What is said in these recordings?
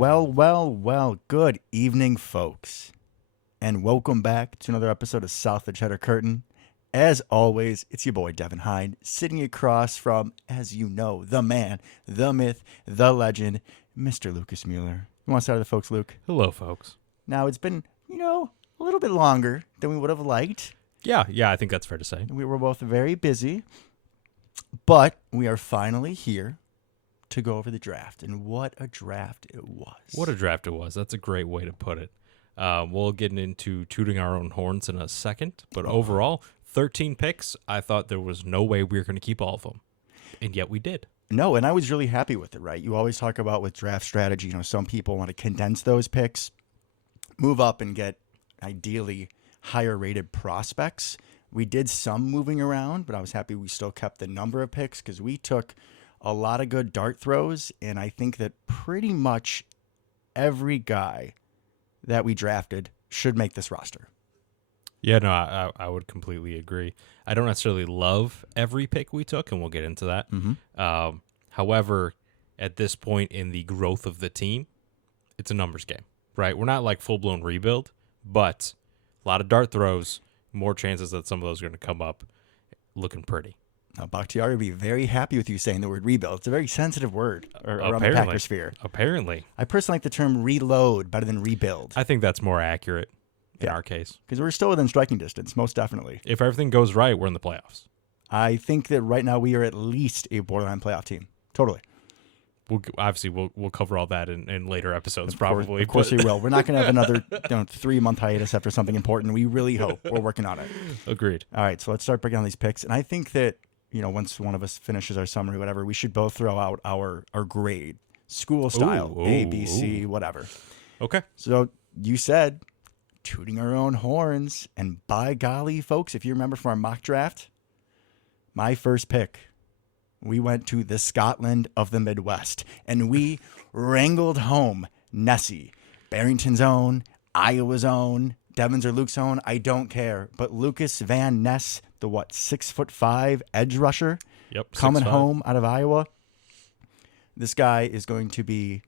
Well, good evening, folks, and welcome back to another episode of South of Cheddar Curtain. As always, it's your boy Devin Hyde, sitting across from, as you know, the man, the myth, the legend, Mr. Lucas Mueller. You want to start with the folks, Luke? Hello, folks. Now, it's been, a little bit longer than we would have liked. Yeah, I think that's fair to say. We were both very busy, but we are finally here to go over the draft, and what a draft it was. What a draft it was. That's a great way to put it. We'll get into tooting our own horns in a second, but overall, 13 picks. I thought there was no way we were going to keep all of them, and yet we did. No, and I was really happy with it, right? You always talk about with draft strategy, some people want to condense those picks, move up and get ideally higher rated prospects. We did some moving around, but I was happy we still kept the number of picks because we took a lot of good dart throws, and I think that pretty much every guy that we drafted should make this roster. Yeah, no, I would completely agree. I don't necessarily love every pick we took, and we'll get into that. Mm-hmm. However, at this point in the growth of the team, it's a numbers game, right? We're not like full-blown rebuild, but a lot of dart throws, more chances that some of those are going to come up looking pretty. Now, Bakhtiari would be very happy with you saying the word rebuild. It's a very sensitive word around the Packer sphere. Apparently. I personally like the term reload better than rebuild. I think that's more accurate in our case. Because we're still within striking distance, most definitely. If everything goes right, we're in the playoffs. I think that right now we are at least a borderline playoff team. Totally. We'll cover all that in later episodes, Of course we will. We're not going to have another 3-month hiatus after something important. We really hope. We're working on it. Agreed. All right, so let's start breaking down these picks. And I think that, once one of us finishes our summary, whatever, we should both throw out our grade, school style, A, B, C, whatever. Okay. So you said tooting our own horns. And by golly, folks, if you remember from our mock draft, my first pick, we went to the Scotland of the Midwest, and we wrangled home Nessie, Barrington's own, Iowa's own, Devin's or Luke's own, I don't care. But Lucas Van Ness, the 6'5" edge rusher, coming 6'5". home out of Iowa. This guy is going to be,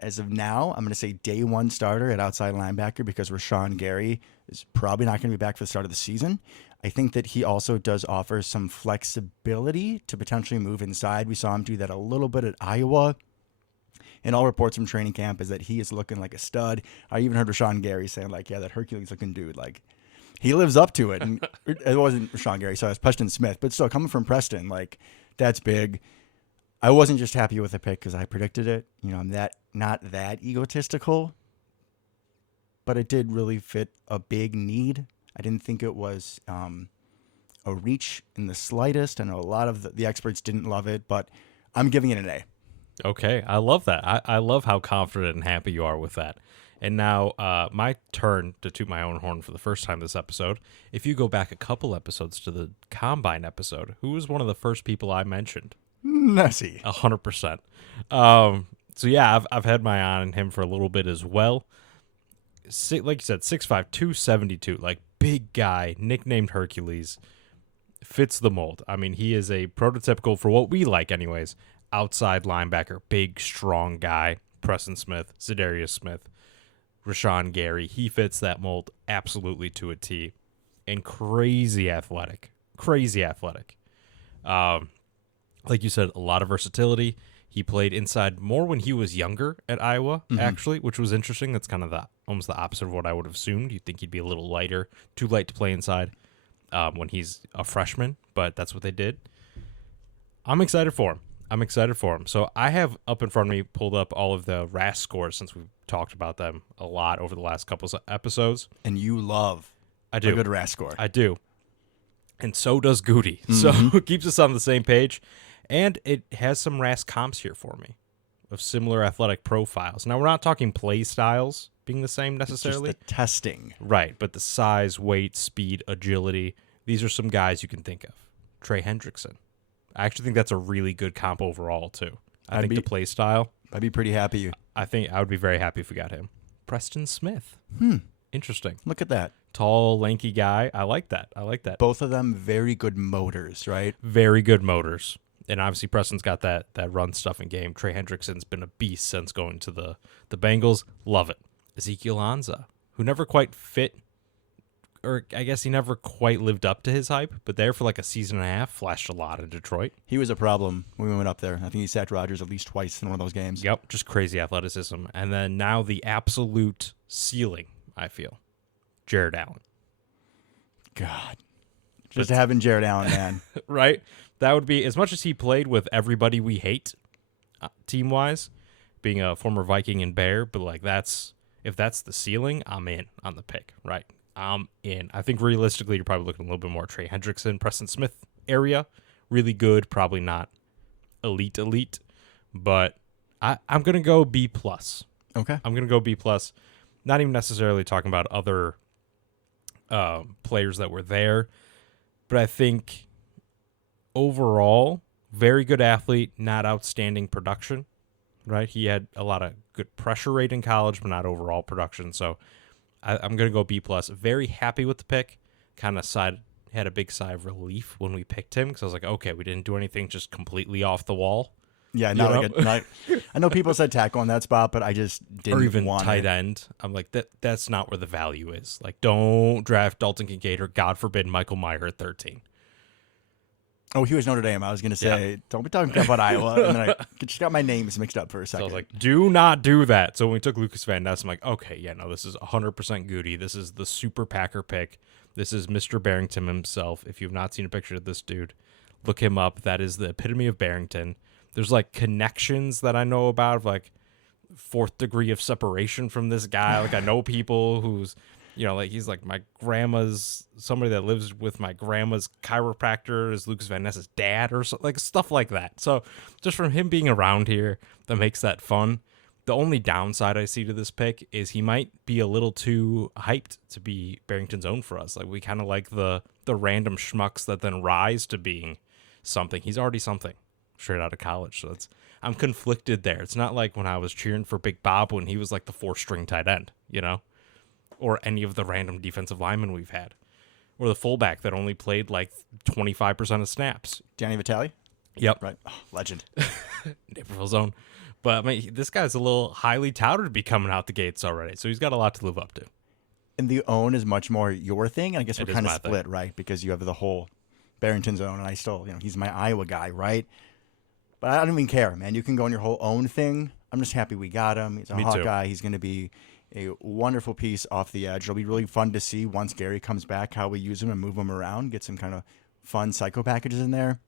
as of now, I'm going to say day one starter at outside linebacker because Rashawn Gary is probably not going to be back for the start of the season. I think that he also does offer some flexibility to potentially move inside. We saw him do that a little bit at Iowa. And all reports from training camp is that he is looking like a stud. I even heard Rashawn Gary saying, that Hercules-looking dude, he lives up to it. And it wasn't Rashawn Gary, sorry, it was Preston Smith. But still, coming from Preston, that's big. I wasn't just happy with the pick because I predicted it. I'm not that egotistical. But it did really fit a big need. I didn't think it was a reach in the slightest. I know a lot of the experts didn't love it, but I'm giving it an A. Okay, I love that. I love how confident and happy you are with that. And now my turn to toot my own horn for the first time this episode. If you go back a couple episodes to the Combine episode, who was one of the first people I mentioned? Nessie. 100%. So yeah, I've had my eye on him for a little bit as well. Like you said, 6'5", 272, big guy, nicknamed Hercules, fits the mold. I mean, he is a prototypical, for what we like anyways, outside linebacker, big, strong guy. Preston Smith, Za'Darius Smith, Rashawn Gary, he fits that mold absolutely to a T. And crazy athletic. Like you said, a lot of versatility. He played inside more when he was younger at Iowa, actually, which was interesting. That's kind of almost the opposite of what I would have assumed. You'd think he'd be a little lighter, too light to play inside when he's a freshman, but that's what they did. I'm excited for him. So I have up in front of me pulled up all of the RAS scores since we've talked about them a lot over the last couple of episodes. And you love a good RAS score. I do. And so does Goody. So it keeps us on the same page. And it has some RAS comps here for me of similar athletic profiles. Now, we're not talking play styles being the same necessarily. It's just the testing. Right, but the size, weight, speed, agility, these are some guys you can think of. Trey Hendrickson. I actually think that's a really good comp overall, too. I think the play style. I'd be pretty happy. I think I would be very happy if we got him. Preston Smith. Interesting. Look at that. Tall, lanky guy. I like that. Both of them very good motors, right? Very good motors. And obviously Preston's got that run stuffing game. Trey Hendrickson's been a beast since going to the Bengals. Love it. Ezekiel Anza, who never quite fit, or I guess he never quite lived up to his hype, but there for like a season and a half, flashed a lot in Detroit. He was a problem when we went up there. I think he sacked Rodgers at least twice in one of those games. Yep, just crazy athleticism. And then now the absolute ceiling, I feel, Jared Allen. God. Just having Jared Allen, man. Right? That would be, as much as he played with everybody we hate, team-wise, being a former Viking and Bear, but like if that's the ceiling, I'm in on the pick, right? I'm in. I think realistically, you're probably looking a little bit more Trey Hendrickson, Preston Smith area. Really good, probably not elite, but I'm going to go B+. Okay. I'm going to go B+. Not even necessarily talking about other players that were there, but I think overall, very good athlete, not outstanding production, right? He had a lot of good pressure rate in college, but not overall production. So I'm going to go B+. Very happy with the pick. Kind of had a big sigh of relief when we picked him because I was like, okay, we didn't do anything just completely off the wall. Yeah, I know people said tackle on that spot, but I just didn't Or even want tight it. end. I'm like, that's not where the value is. Like, don't draft Dalton Kincaid or, God forbid, Michael Mayer at 13. Oh, he was Notre Dame. I was going to say, don't be talking about Iowa. And then I just got my names mixed up for a So second. I was like, do not do that. So when we took Lucas Van Ness, I'm like, okay, yeah, no, this is 100% Goody. This is the super Packer pick. This is Mr. Barrington himself. If you've not seen a picture of this dude, look him up. That is the epitome of Barrington. There's like connections that I know about of like fourth degree of separation from this guy. Like I know people who's, like he's like my grandma's, somebody that lives with my grandma's chiropractor is Lucas Van Ness's dad or so, like stuff like that. So just from him being around here, that makes that fun. The only downside I see to this pick is he might be a little too hyped to be Barrington's own for us. Like we kind of like the random schmucks that then rise to being something. He's already something straight out of college. So I'm conflicted there. It's not like when I was cheering for Big Bob when he was like the 4-string tight end, or any of the random defensive linemen we've had, or the fullback that only played like 25% of snaps. Danny Vitale? Yep. Right. Oh, legend. Naperville zone. But I mean, this guy's a little highly touted to be coming out the gates already, so he's got a lot to live up to. And the own is much more your thing. I guess we're It is kind of my split, right? Because you have the whole Barrington zone, and I still, he's my Iowa guy, right? But I don't even care, man. You can go on your whole own thing. I'm just happy we got him. He's a Me hot too. guy. He's going to be a wonderful piece off the edge. It'll be really fun to see once Gary comes back how we use him and move him around, get some kind of fun psycho packages in there.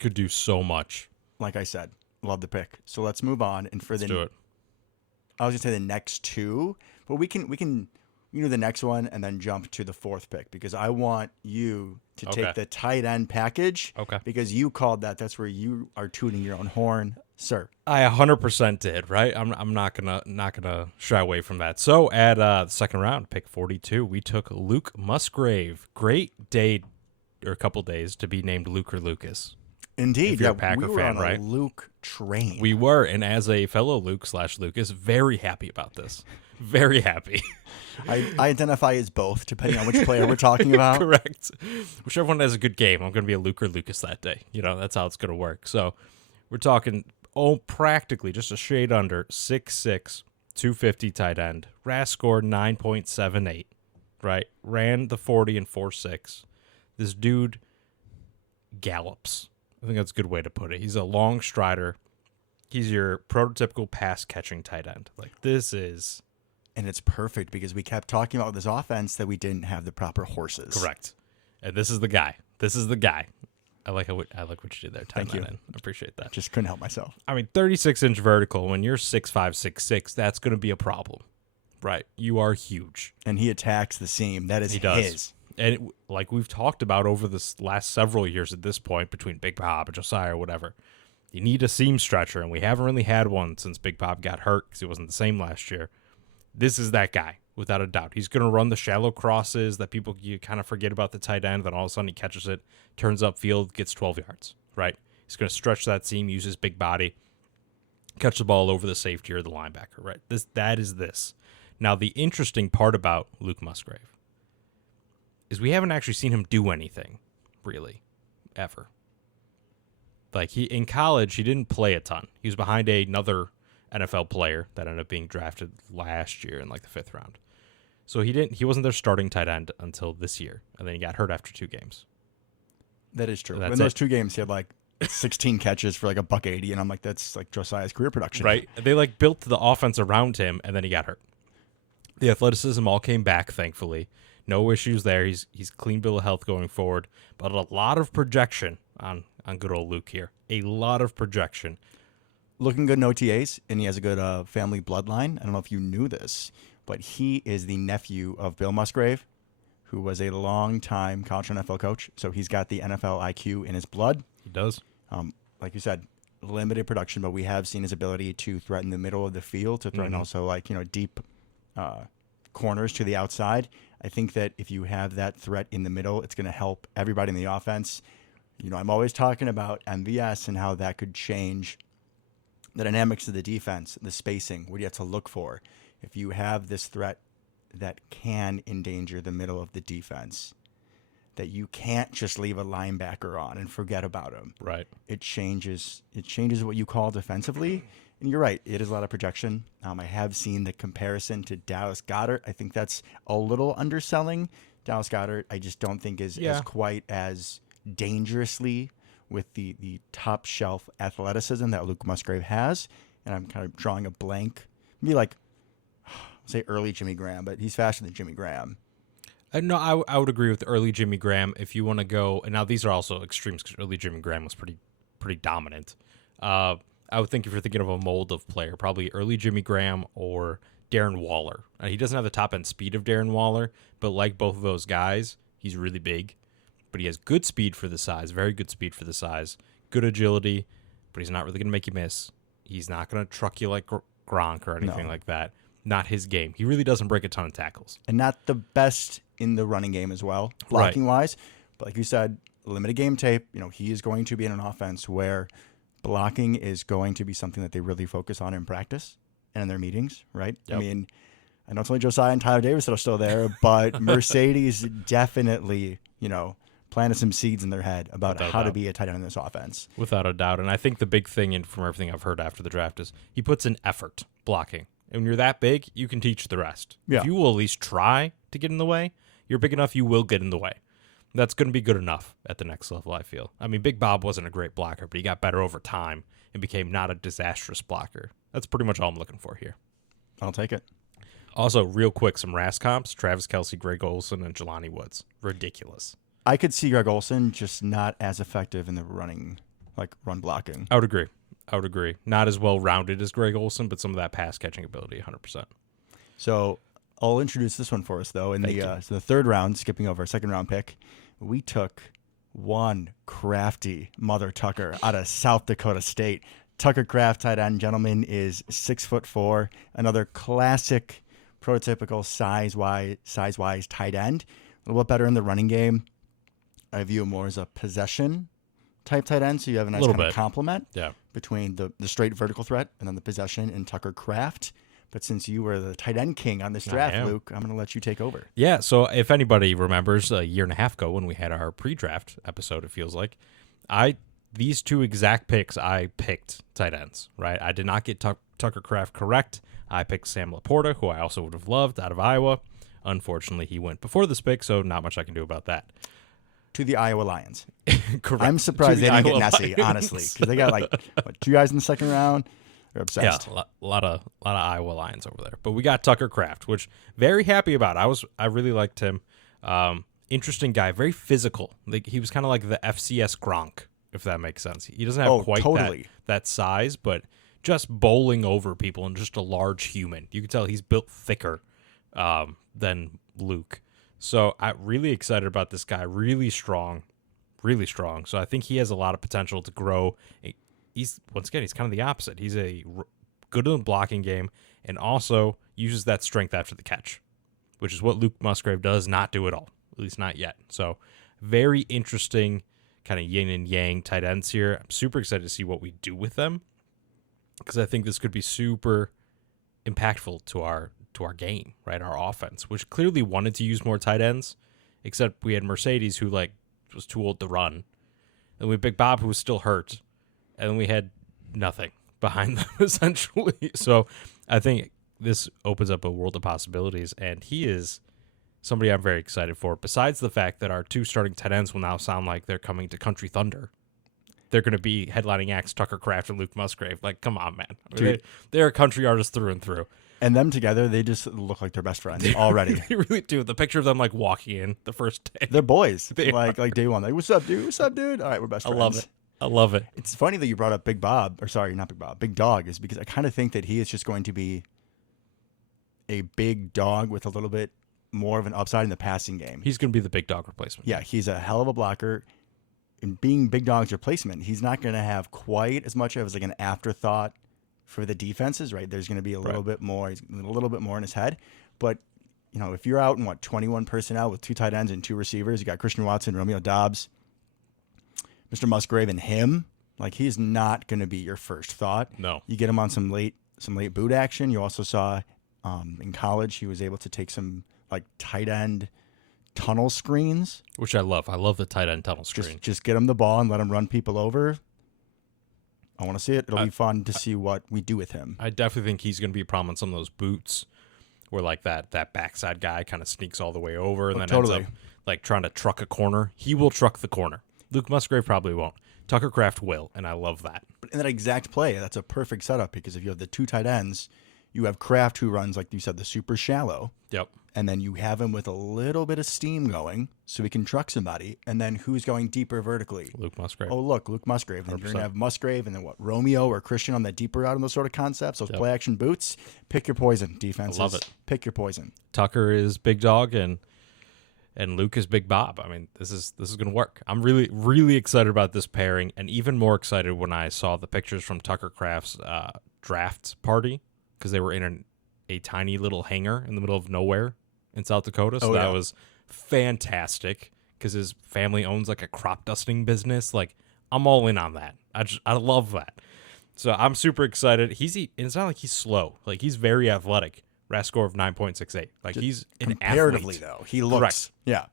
Could do so much. Like I said, love the pick. So let's move on. And for Let's do it. I was gonna say the next two, but we can do the next one and then jump to the fourth pick because I want you to Okay. take the tight end package. Okay. Because you called that. That's where you are tooting your own horn, sir. I 100% did, right? I'm not gonna shy away from that. So at the second round, pick 42, we took Luke Musgrave. Great day, or a couple days to be named Luke or Lucas. Indeed, If you're a yeah, Packer we were fan, on right? a Luke train. We were, and as a fellow Luke/Lucas, very happy about this. Very happy. I identify as both, depending on which player we're talking about. Correct. Whichever one has a good game, I'm going to be a Luke or Lucas that day. That's how it's going to work. So we're talking, practically just a shade under 6'6", 250 tight end. RAS scored 9.78, right? Ran the 40 in 4.6. This dude gallops. I think that's a good way to put it. He's a long strider. He's your prototypical pass-catching tight end. Like, this is... And it's perfect because we kept talking about this offense that we didn't have the proper horses. Correct. And this is the guy. This is the guy. I like what you did there. Thank you. I appreciate that. Just couldn't help myself. I mean, 36-inch vertical, when you're 6'5", 6'6", that's going to be a problem. Right. You are huge. And he attacks the seam. That is He does. his. And like we've talked about over this last several years at this point between Big Bob and Josiah or whatever, you need a seam stretcher, and we haven't really had one since Big Bob got hurt because he wasn't the same last year. This is that guy, without a doubt. He's going to run the shallow crosses that you kind of forget about the tight end, then all of a sudden he catches it, turns upfield, gets 12 yards, right? He's going to stretch that seam, use his big body, catch the ball over the safety or the linebacker, right? That is this. Now, the interesting part about Luke Musgrave is we haven't actually seen him do anything, really, ever. Like in college, he didn't play a ton. He was behind another NFL player that ended up being drafted last year in like the 5th round. So he wasn't their starting tight end until this year, and then he got hurt after 2 games. That is true. That's In those it. 2 games, he had like 16 catches for like $180, and I'm like, that's like Josiah's career production. Right? They like built the offense around him, and then he got hurt. The athleticism all came back, thankfully. No issues there. He's clean bill of health going forward, but a lot of projection on good old Luke here. A lot of projection. Looking good in OTAs, and he has a good family bloodline. I don't know if you knew this, but he is the nephew of Bill Musgrave, who was a long-time college and NFL coach. So he's got the NFL IQ in his blood. He does. Like you said, limited production, but we have seen his ability to threaten the middle of the field, to threaten also like, deep corners to the outside. I think that if you have that threat in the middle, it's going to help everybody in the offense. I'm always talking about MVS and how that could change the dynamics of the defense, the spacing, what do you have to look for? If you have this threat that can endanger the middle of the defense, that you can't just leave a linebacker on and forget about him. Right. It changes what you call defensively. And you're right, it is a lot of projection. I have seen the comparison to Dallas Goedert. I think that's a little underselling. Dallas Goedert, I just don't think is quite as dangerously with the top shelf athleticism that Luke Musgrave has. And I'm kind of drawing a blank. Maybe like, say early Jimmy Graham, but he's faster than Jimmy Graham. No, I would agree with early Jimmy Graham. If you want to go, and now these are also extremes because early Jimmy Graham was pretty dominant. I would think if you're thinking of a mold of player, probably early Jimmy Graham or Darren Waller. He doesn't have the top end speed of Darren Waller, but like both of those guys, he's really big. But he has good speed for the size, very good speed for the size, good agility, but he's not really going to make you miss. He's not going to truck you like Gronk or anything like that. Not his game. He really doesn't break a ton of tackles. And not the best in the running game as well, blocking wise. But like you said, limited game tape. He is going to be in an offense where blocking is going to be something that they really focus on in practice and in their meetings, right? Yep. I mean, I know it's only Josiah and Tyler Davis that are still there, but Mercedes definitely, planted some seeds in their head about how to be a tight end in this offense. Without a doubt. And I think the big thing, and from everything I've heard after the draft, is he puts in effort blocking. And when you're that big, you can teach the rest. Yeah. If you will at least try to get in the way, you're big enough, you will get in the way. That's going to be good enough at the next level, I feel. I mean, Big Bob wasn't a great blocker, but he got better over time and became not a disastrous blocker. That's pretty much all I'm looking for here. I'll take it. Also, real quick, some RAS comps. Travis Kelce, Greg Olsen, and Jelani Woods. Ridiculous. I could see Greg Olsen just not as effective in the run blocking. I would agree. Not as well-rounded as Greg Olsen, but some of that pass-catching ability, 100%. So I'll introduce this one for us, though. In the 3rd round, skipping over a 2nd-round pick, we took one crafty Mother Tucker out of South Dakota State. Tucker Kraft, tight end, gentleman, is 6'4", another classic, prototypical size-wise tight end. A little bit better in the running game. I view him more as a possession type tight end, so you have a nice kind of complement between the straight vertical threat and then the possession in Tucker Kraft. But since you were the tight end king on this draft, Luke, I'm going to let you take over. Yeah, so if anybody remembers a year and a half ago when we had our pre-draft episode, it feels like, these 2 exact picks, I picked tight ends, right? I did not get Tucker Kraft correct. I picked Sam Laporta, who I also would have loved, out of Iowa. Unfortunately, he went before this pick, so not much I can do about that. To the Iowa Lions. Correct. I'm surprised they didn't get Nessie, honestly, because they got 2 guys in the 2nd round. They're obsessed. Yeah, a lot of Iowa Lions over there. But we got Tucker Kraft, which very happy about. I really liked him. Interesting guy, very physical. He was kind of like the FCS Gronk, if that makes sense. He doesn't have quite that size, but just bowling over people and just a large human. You can tell he's built thicker than Luke. So I'm really excited about this guy. Really strong. So I think he has a lot of potential to grow. He's kind of the opposite. He's good in the blocking game and also uses that strength after the catch, which is what Luke Musgrave does not do at all, at least not yet. So very interesting kind of yin and yang tight ends here. I'm super excited to see what we do with them because I think this could be super impactful to our game, right? Our offense, which clearly wanted to use more tight ends, except we had Mercedes who was too old to run. And we had Big Bob who was still hurt. and we had nothing behind them essentially. So I think this opens up a world of possibilities, and he is somebody I'm very excited for. Besides the fact that our 2 starting tight ends will now sound like they're coming to Country Thunder. They're going to be headlining acts Tucker Kraft and Luke Musgrave. Like, come on, man. I mean, they're country artists through and through. And them together, they just look like they're best friends already. They really do. The picture of them like walking in the first day. They're boys. They like day one. Like, what's up, dude? What's up, dude? All right, we're best I friends. love it. I love it. It's funny that you brought up Big Bob, or sorry, not Big Bob, Big Dog, is because I kind of think that he is just going to be a big dog with a little bit more of an upside in the passing game. He's going to be the big dog replacement. Yeah, he's a hell of a blocker. And being Big Dog's replacement, he's not going to have quite as much of like an afterthought for the defenses, right? There's going to be a little bit more, he's a little bit more in his head. But, you know, if you're out in 21 personnel with 2 tight ends and 2 receivers, you got Christian Watson, Romeo Doubs, Mr. Musgrave, and him, like he's not going to be your first thought. No. You get him on some late boot action. You also saw in college he was able to take some like tight end tunnel screens, which I love. I love the tight end tunnel screen. Just get him the ball and let him run people over. I want to see it. It'll be fun to see what we do with him. I definitely think he's going to be a problem on some of those boots where like that backside guy kind of sneaks all the way over and then ends up like trying to truck a corner. He will truck the corner. Luke Musgrave probably won't. Tucker Kraft will, and I love that. But in that exact play, that's a perfect setup because if you have the 2 tight ends, you have Kraft who runs, like you said, the super shallow. Yep. And then you have him with a little bit of steam going so he can truck somebody. And then who's going deeper vertically? Luke Musgrave. Oh, look, Luke Musgrave. Then 100%. you're going to have Musgrave and then what, Romeo or Christian on that deeper route on those sort of concepts, those play action boots. Pick your poison, defenses. I love it. Pick your poison. Tucker is Big Dog and Luke is Big Bob. I mean, this is going to work. I'm really, really excited about this pairing, and even more excited when I saw the pictures from Tucker Kraft's draft party because they were in a tiny little hangar in the middle of nowhere in South Dakota. So that was fantastic because his family owns like a crop dusting business. Like, I'm all in on that. I love that. So I'm super excited. It's not like he's slow. Like, he's very athletic. RAS score of 9.68. Like, he's an comparatively athlete. though. He looks Correct. Yeah.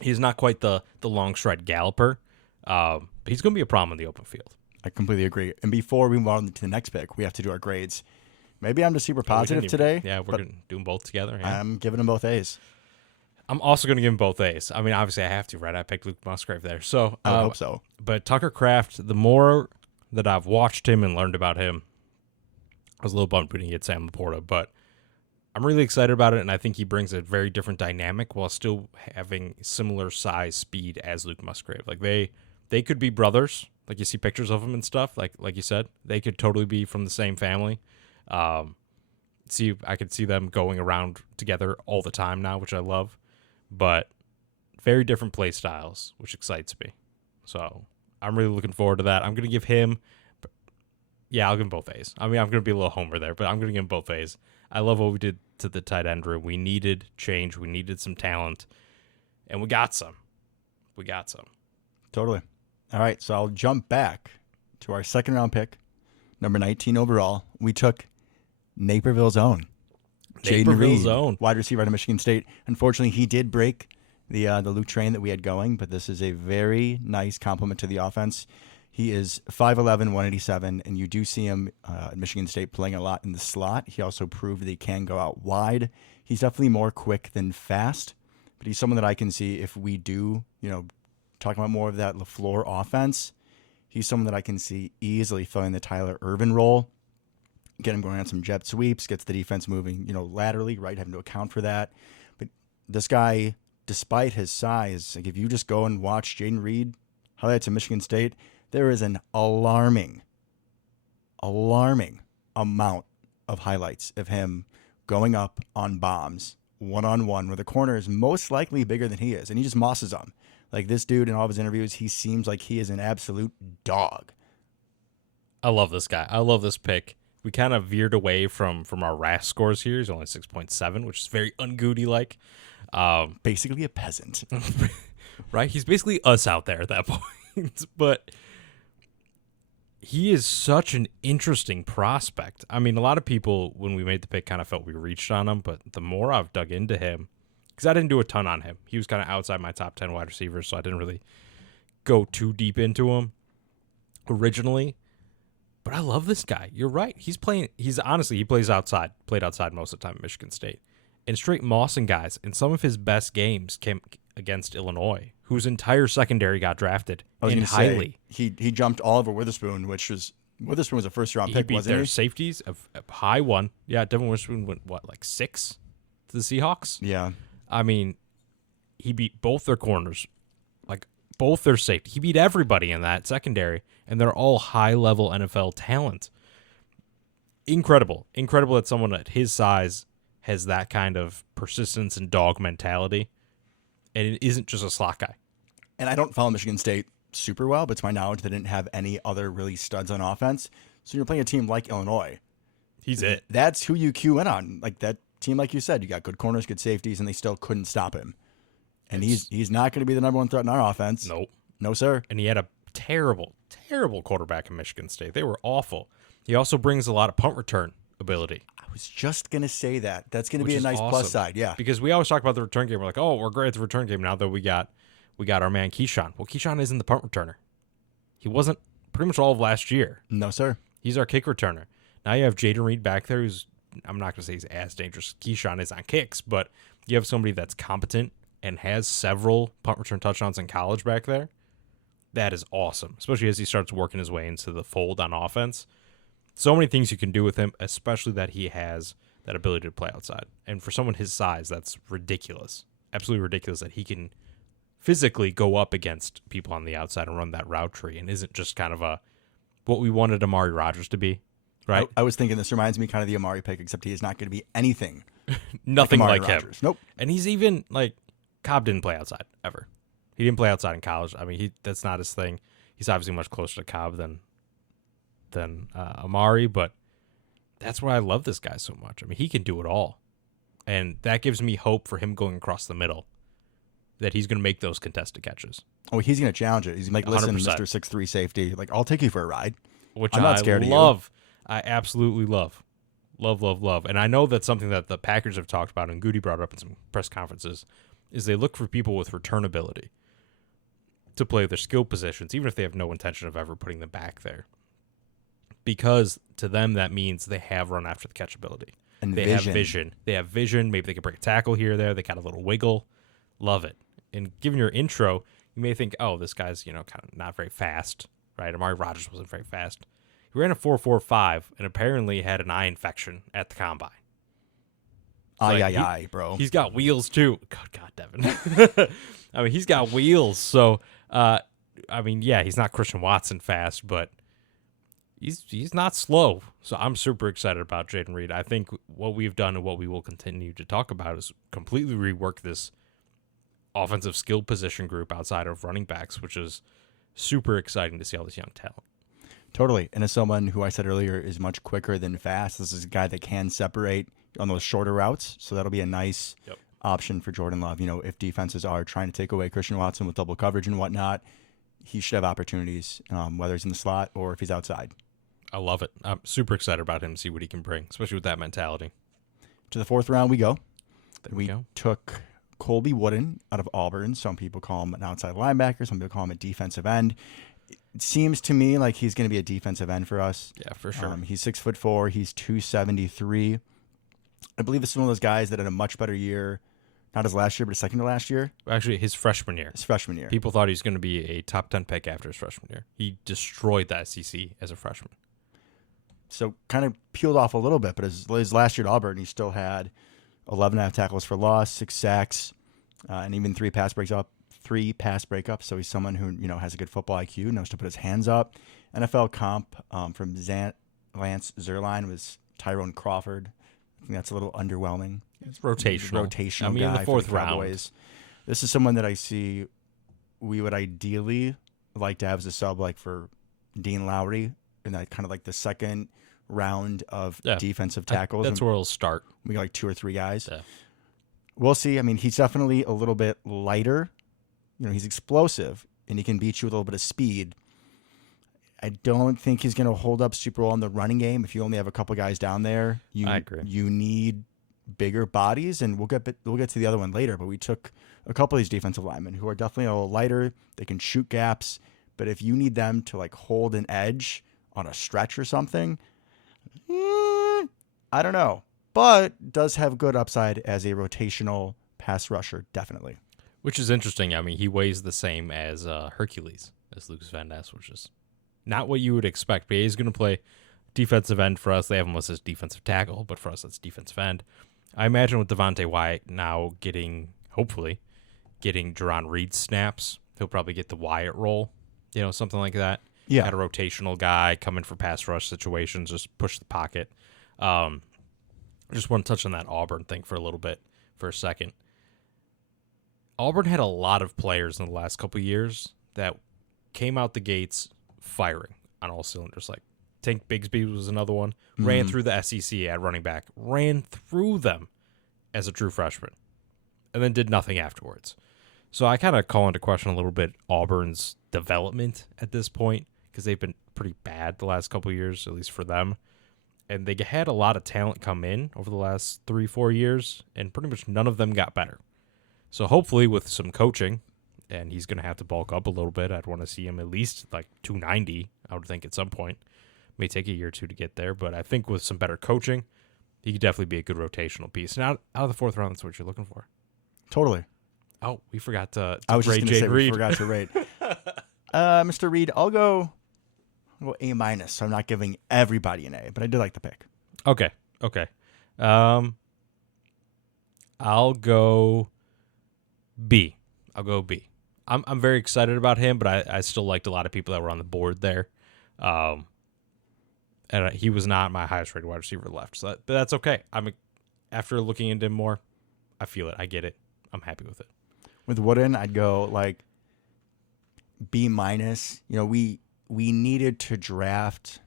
He's not quite the long stride galloper. But he's going to be a problem in the open field. I completely agree. And before we move on to the next pick, we have to do our grades. Maybe I'm just super positive today. Yeah, we're going to do them both together. Yeah. I'm giving them both A's. I'm also going to give him both A's. I mean, obviously I have to, right? I picked Luke Musgrave there. So I hope so. But Tucker Kraft, the more that I've watched him and learned about him, I was a little bummed we didn't get Sam Laporta, but I'm really excited about it, and I think he brings a very different dynamic while still having similar size, speed as Luke Musgrave. Like they could be brothers. Like you see pictures of them and stuff. Like you said, they could totally be from the same family. I could see them going around together all the time now, which I love. But very different play styles, which excites me. So I'm really looking forward to that. I'm going to give him, I'll give him both A's. I mean, I'm going to be a little homer there, but I'm going to give him both A's. I love what we did to the tight end room. We needed change. We needed some talent, and we got some. Totally. All right, so I'll jump back to our second round pick, number 19 overall. We took Naperville's own. Jaden Reed, wide receiver out of Michigan State. Unfortunately, he did break the Luke train that we had going, but this is a very nice compliment to the offense. He is 5'11", 187, and you do see him at Michigan State playing a lot in the slot. He also proved that he can go out wide. He's definitely more quick than fast, but he's someone that I can see if we do, talking about more of that LaFleur offense, he's someone that I can see easily filling the Tyler Ervin role. Get him going on some jet sweeps, gets the defense moving, laterally, right? Having to account for that. But this guy, despite his size, like if you just go and watch Jaden Reed highlights of Michigan State, there is an alarming amount of highlights of him going up on bombs one-on-one where the corner is most likely bigger than he is, and he just mosses them. Like this dude in all of his interviews, he seems like he is an absolute dog. I love this guy. I love this pick. We kind of veered away from our RAS scores here. He's only 6.7, which is very un-Goody-like. Basically a peasant. Right? He's basically us out there at that point. But he is such an interesting prospect. I mean, a lot of people, when we made the pick, kind of felt we reached on him. But the more I've dug into him, because I didn't do a ton on him. He was kind of outside my top 10 wide receivers, so I didn't really go too deep into him originally. But I love this guy. You're right. He plays outside. Played outside most of the time at Michigan State. And straight mossing guys. And some of his best games came against Illinois, whose entire secondary got drafted I was in going to say, highly. he jumped Oliver Witherspoon, Witherspoon was a first round He pick, beat wasn't their he? safeties of high one. Yeah, Devin Witherspoon went, like 6 to the Seahawks? Yeah. I mean, he beat both their corners, like both their safety. He beat everybody in that secondary, and they're all high-level NFL talent. Incredible. Incredible that someone at his size has that kind of persistence and dog mentality, and it isn't just a slot guy. And I don't follow Michigan State super well, but to my knowledge, they didn't have any other really studs on offense. So you're playing a team like Illinois. He's it. That's who you cue in on. Like that team, like you said, you got good corners, good safeties, and they still couldn't stop him. And he's not going to be the number one threat in our offense. Nope. No, sir. And he had a terrible, terrible quarterback in Michigan State. They were awful. He also brings a lot of punt return ability. I was just going to say that. That's going to be a is nice plus awesome. side. Yeah. Because we always talk about the return game. We're like, oh, we're great at the return game now that we got our man Keyshawn. Well, Keyshawn isn't the punt returner. He wasn't pretty much all of last year. No, sir. He's our kick returner. Now you have Jaden Reed back there who's, I'm not going to say he's as dangerous as Keyshawn is on kicks, but you have somebody that's competent and has several punt return touchdowns in college back there. That is awesome, especially as he starts working his way into the fold on offense. So many things you can do with him, especially that he has that ability to play outside. And for someone his size, that's ridiculous. Absolutely ridiculous that he can physically go up against people on the outside and run that route tree and isn't just kind of what we wanted Amari Rodgers to be, right? I was thinking this reminds me kind of the Amari pick, except he is not going to be anything Nothing Amari like him. Rodgers. Nope. And he's even like Cobb didn't play outside ever. He didn't play outside in college. I mean, that's not his thing. He's obviously much closer to Cobb than Amari, but that's why I love this guy so much. I mean, he can do it all, and that gives me hope for him going across the middle, that he's going to make those contested catches. Oh, he's going to challenge it. He's like, listen, 100%. Mr. 6'3" safety. Like, I'll take you for a ride. Which I'm not I scared of you. love. I absolutely love. Love. And I know that's something that the Packers have talked about, and Goody brought it up in some press conferences, is they look for people with return ability to play their skill positions, even if they have no intention of ever putting them back there. Because to them, that means they have run after the catch ability. And They have vision. They have vision. Maybe they can break a tackle here or there. They got a little wiggle. Love it. And given your intro, you may think, oh, this guy's, kind of not very fast, right? Amari Rodgers wasn't very fast. He ran a 4.45 and apparently had an eye infection at the combine. Aye, bro. He's got wheels too. God, Devin. I mean, he's got wheels. So, he's not Christian Watson fast, but he's not slow. So I'm super excited about Jaden Reed. I think what we've done and what we will continue to talk about is completely rework this offensive skill position group outside of running backs, which is super exciting to see all this young talent. Totally. And as someone who I said earlier is much quicker than fast, this is a guy that can separate on those shorter routes. So that'll be a nice option for Jordan Love. If defenses are trying to take away Christian Watson with double coverage and whatnot, he should have opportunities, whether he's in the slot or if he's outside. I love it. I'm super excited about him to see what he can bring, especially with that mentality. To the fourth round we go. There we go. Took Colby Wooden out of Auburn. Some people call him an outside linebacker. Some people call him a defensive end. It seems to me like he's going to be a defensive end for us. Yeah, for sure. He's 6'4". He's 273. I believe this is one of those guys that had a much better year, not his last year, but his second to last year. Actually, his freshman year. His freshman year. People thought he was going to be a top 10 pick after his freshman year. He destroyed the SEC as a freshman. So kind of peeled off a little bit, but his last year at Auburn, he still had 11.5 tackles for loss, 6 sacks, and even 3 pass breakups. So he's someone who has a good football IQ, knows to put his hands up. NFL comp from Lance Zierlein was Tyrone Crawford. I think that's a little underwhelming. It's rotational. Rotational I mean, in guy the fourth for the round. Cowboys. This is someone that I see we would ideally like to have as a sub, like for Dean Lowry, in that kind of like the second round of defensive tackles. That's where it'll start. We got like 2 or 3 guys. Yeah. We'll see. I mean, he's definitely a little bit lighter. He's explosive, and he can beat you with a little bit of speed. I don't think he's going to hold up super well in the running game. If you only have a couple guys down there, I agree. You need bigger bodies, and we'll get to the other one later. But we took a couple of these defensive linemen who are definitely a little lighter. They can shoot gaps, but if you need them to like hold an edge on a stretch or something, I don't know. But does have good upside as a rotational pass rusher, definitely. Which is interesting. I mean, he weighs the same as Hercules, as Lucas Van Ness, which is not what you would expect. But he's going to play defensive end for us. They have him listed as defensive tackle, but for us, that's defensive end. I imagine with Devontae Wyatt now hopefully getting Jerron Reed snaps, he'll probably get the Wyatt role, something like that. Yeah. Got a rotational guy coming for pass rush situations, just push the pocket. Just want to touch on that Auburn thing for a second. Auburn had a lot of players in the last couple of years that came out the gates firing on all cylinders. Like Tank Bigsby was another one. Ran through the SEC at running back. Ran through them as a true freshman. And then did nothing afterwards. So I kind of call into question a little bit Auburn's development at this point because they've been pretty bad the last couple of years, at least for them. And they had a lot of talent come in over the last 3-4 years, and pretty much none of them got better. So hopefully with some coaching, and he's going to have to bulk up a little bit. I'd want to see him at least like 290, I would think at some point. May take a year or two to get there, but I think with some better coaching, he could definitely be a good rotational piece. And out of the fourth round, that's what you're looking for. Totally. Oh, we forgot to I was rate just going to say Reed. we forgot to rate. Mr. Reed, I'll go A-. So I'm not giving everybody an A, but I did like the pick. Okay. I'll go B. I'm very excited about him, but I still liked a lot of people that were on the board there. And he was not my highest rated wide receiver left. So but that's okay. After looking into him more, I feel it. I get it. I'm happy with it. With Wooden, I'd go like B-. We needed to draft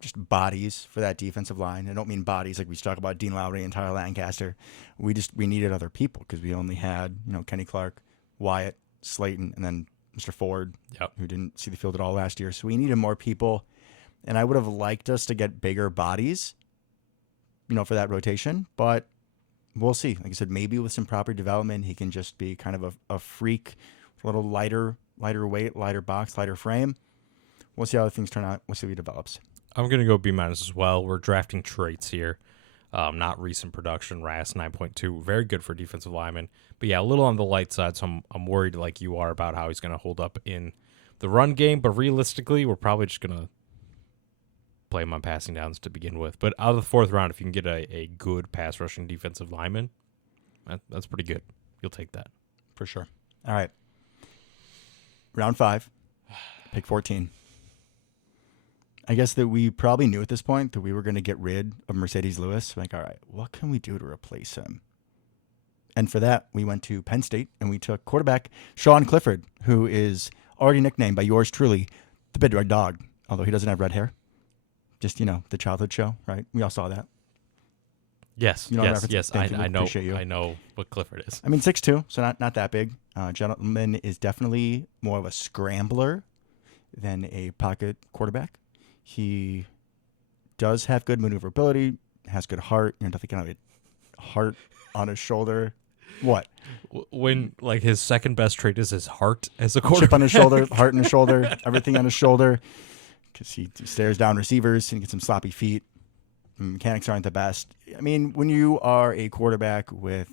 just bodies for that defensive line. I don't mean bodies like we talk about Dean Lowry and Tyler Lancaster. We needed other people because we only had, Kenny Clark, Wyatt, Slayton, and then Mr. Ford, who didn't see the field at all last year. So we needed more people. And I would have liked us to get bigger bodies, for that rotation. But we'll see. Like I said, maybe with some proper development, he can just be kind of a freak, a little lighter weight, lighter box, lighter frame. We'll see how things turn out. We'll see how he develops. I'm going to go B- as well. We're drafting traits here, not recent production. RAS 9.2, very good for defensive lineman. But yeah, a little on the light side, so I'm worried like you are about how he's going to hold up in the run game. But realistically, we're probably just going to play him on passing downs to begin with. But out of the fourth round, if you can get a good pass rushing defensive lineman, that's pretty good. You'll take that. For sure. All right. Round 5, pick 14. I guess that we probably knew at this point that we were going to get rid of Mercedes Lewis. Like, all right, what can we do to replace him? And for that, we went to Penn State and we took quarterback Sean Clifford, who is already nicknamed by yours truly the Big Red Dog, although he doesn't have red hair. Just, the childhood show, right? We all saw that. Yes, yes. I know. Appreciate you. I know what Clifford is. I mean, 6'2", so not that big. Gentleman is definitely more of a scrambler than a pocket quarterback. He does have good maneuverability, has good heart. Definitely kind of a heart on his shoulder. What? When like his second best trait is his heart as a quarterback. Chip on his shoulder, heart on his shoulder, everything on his shoulder. Because he stares down receivers and gets some sloppy feet. Mechanics aren't the best. I mean, when you are a quarterback with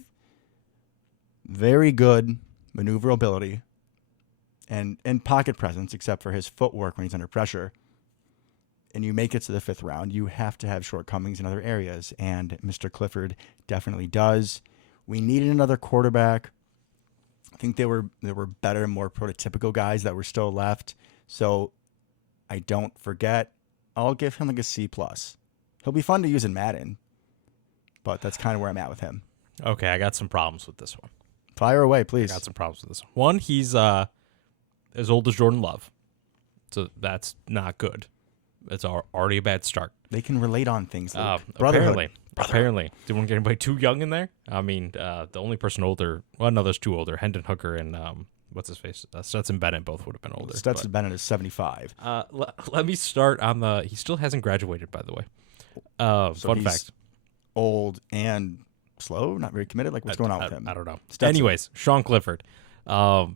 very good maneuverability and pocket presence, except for his footwork when he's under pressure, and you make it to the 5th round, you have to have shortcomings in other areas. And Mr. Clifford definitely does. We needed another quarterback. I think there were better, more prototypical guys that were still left. So I don't forget, I'll give him like a C+. He'll be fun to use in Madden, but that's kind of where I'm at with him. Okay, I got some problems with this one. Fire away, please. I got some problems with this one. One, he's as old as Jordan Love, so that's not good. It's already a bad start. They can relate on things like brotherhood. Apparently. Didn't want to get anybody too young in there. I mean, the only person older, well, no, there's two older, Hendon Hooker and what's his face? Stetson Bennett both would have been older. Stetson Bennett is 75. Let me start on he still hasn't graduated, by the way. So fun fact. Old and slow, not very committed. Like, what's going on with him? I don't know. Stetson. Anyways, Sean Clifford. I'll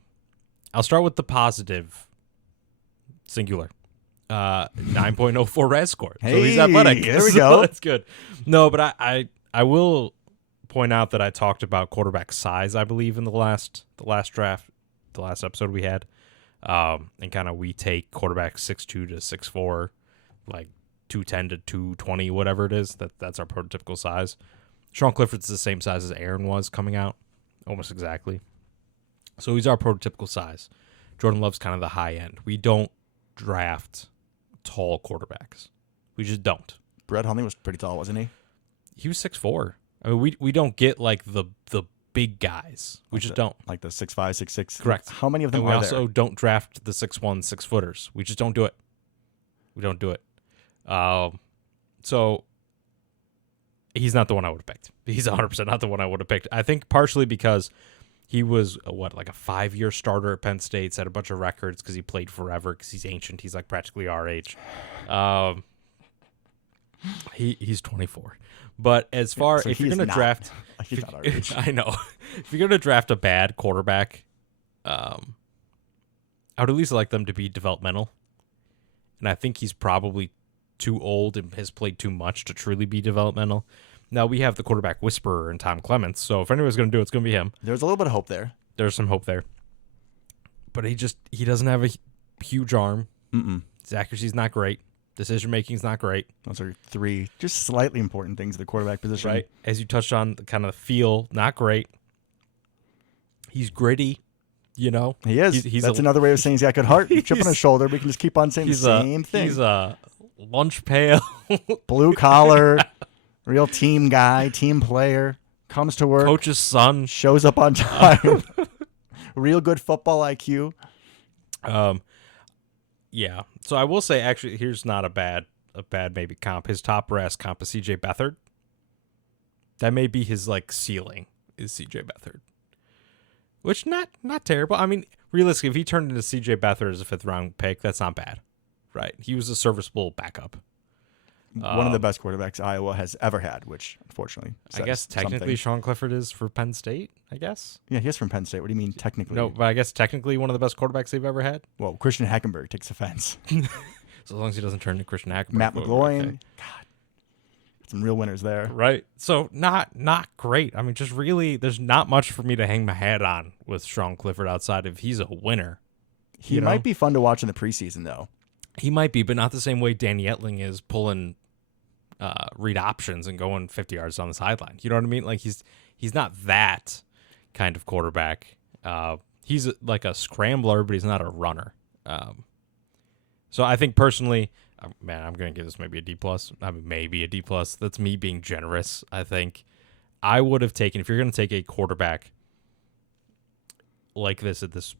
start with the positive, singular. 9.04 RAS score. So he's Hey, athletic. there we So go. that's good. No, but I will point out that I talked about quarterback size, I believe, in the last draft, the last episode we had. And kind of we take quarterbacks 6'2 to 6'4, like 210 to 220, whatever it is. That's our prototypical size. Sean Clifford's the same size as Aaron was coming out, almost exactly. So he's our prototypical size. Jordan Love's kind of the high end. We don't draft tall quarterbacks. We just don't. Brett Hundley was pretty tall, wasn't he? He was 6'4". I mean, we don't get like the big guys. We just don't. Like the 6'5", 6'6". Correct. How many of them And we are also there? don't draft the 6'1", 6-footers. We just don't do it. We don't do it. So he's not the one I would have picked. He's 100% not the one I would have picked. I think partially because he was like a 5-year starter at Penn State, set a bunch of records because he played forever because he's ancient. He's like practically our age. He's 24. But as far So if you're he's going to not. draft, He's not our age. I know. If you're going to draft a bad quarterback, I would at least like them to be developmental. And I think he's probably too old and has played too much to truly be developmental. Now we have the quarterback whisperer in Tom Clements, so if anyone's going to do it, it's going to be him. There's a little bit of hope there. There's some hope there. But he doesn't have a huge arm. His accuracy's not great. Decision making's not great. Those are three just slightly important things at the quarterback position. Right. As you touched on, kind of the feel, not great. He's gritty, you know. He is. He's That's a- another way of saying he's got a good heart. Chip on his shoulder. We can just keep on saying the He's same thing. He's a lunch pail. Blue collar, real team guy, team player, comes to work, Coach's son. shows up on time. Real good football IQ. Yeah. So I will say, actually, here's not a bad maybe comp. His top RAS comp is CJ Beathard. That may be his like ceiling is CJ Beathard, which not terrible. I mean, realistically, if he turned into CJ Beathard as a 5th round pick, that's not bad, right? He was a serviceable backup. One of the best quarterbacks Iowa has ever had, which unfortunately I says guess technically something. Sean Clifford is for Penn State. I guess Yeah, he's from Penn State. What do you mean technically? no, but I guess technically one of the best quarterbacks they've ever had. Well, Christian Hackenberg takes offense. So as long as he doesn't turn to Christian Hackenberg. Matt we're McGloin. okay. God, some real winners there. Right. So not great. I mean, just really, there's not much for me to hang my hat on with Sean Clifford outside of he's a winner. He You know? might be fun to watch in the preseason, though. He might be, but not the same way Danny Etling is pulling read options and going 50 yards on the sideline. You know what I mean? Like he's not that kind of quarterback. He's like a scrambler, but he's not a runner. So I think personally, man, I'm going to give this maybe a D+. I mean, maybe a D+. That's me being generous. I think I would have taken, if you're going to take a quarterback like this at this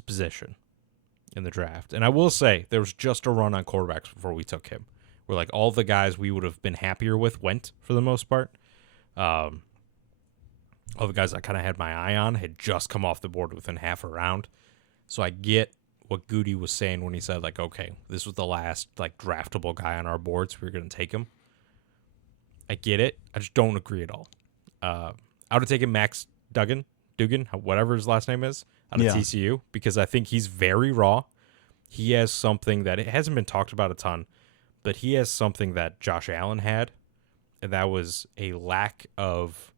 position in the draft, and I will say there was just a run on quarterbacks before we took him, where like all the guys we would have been happier with went for the most part. All the guys I kind of had my eye on had just come off the board within half a round. So I get what Goody was saying when he said, like, okay, this was the last like draftable guy on our boards. We were going to take him. I get it. I just don't agree at all. I would have taken Max Duggan, whatever his last name is, out of Yeah. TCU, because I think he's very raw. He has something that it hasn't been talked about a ton, but he has something that Josh Allen had, and that was a lack of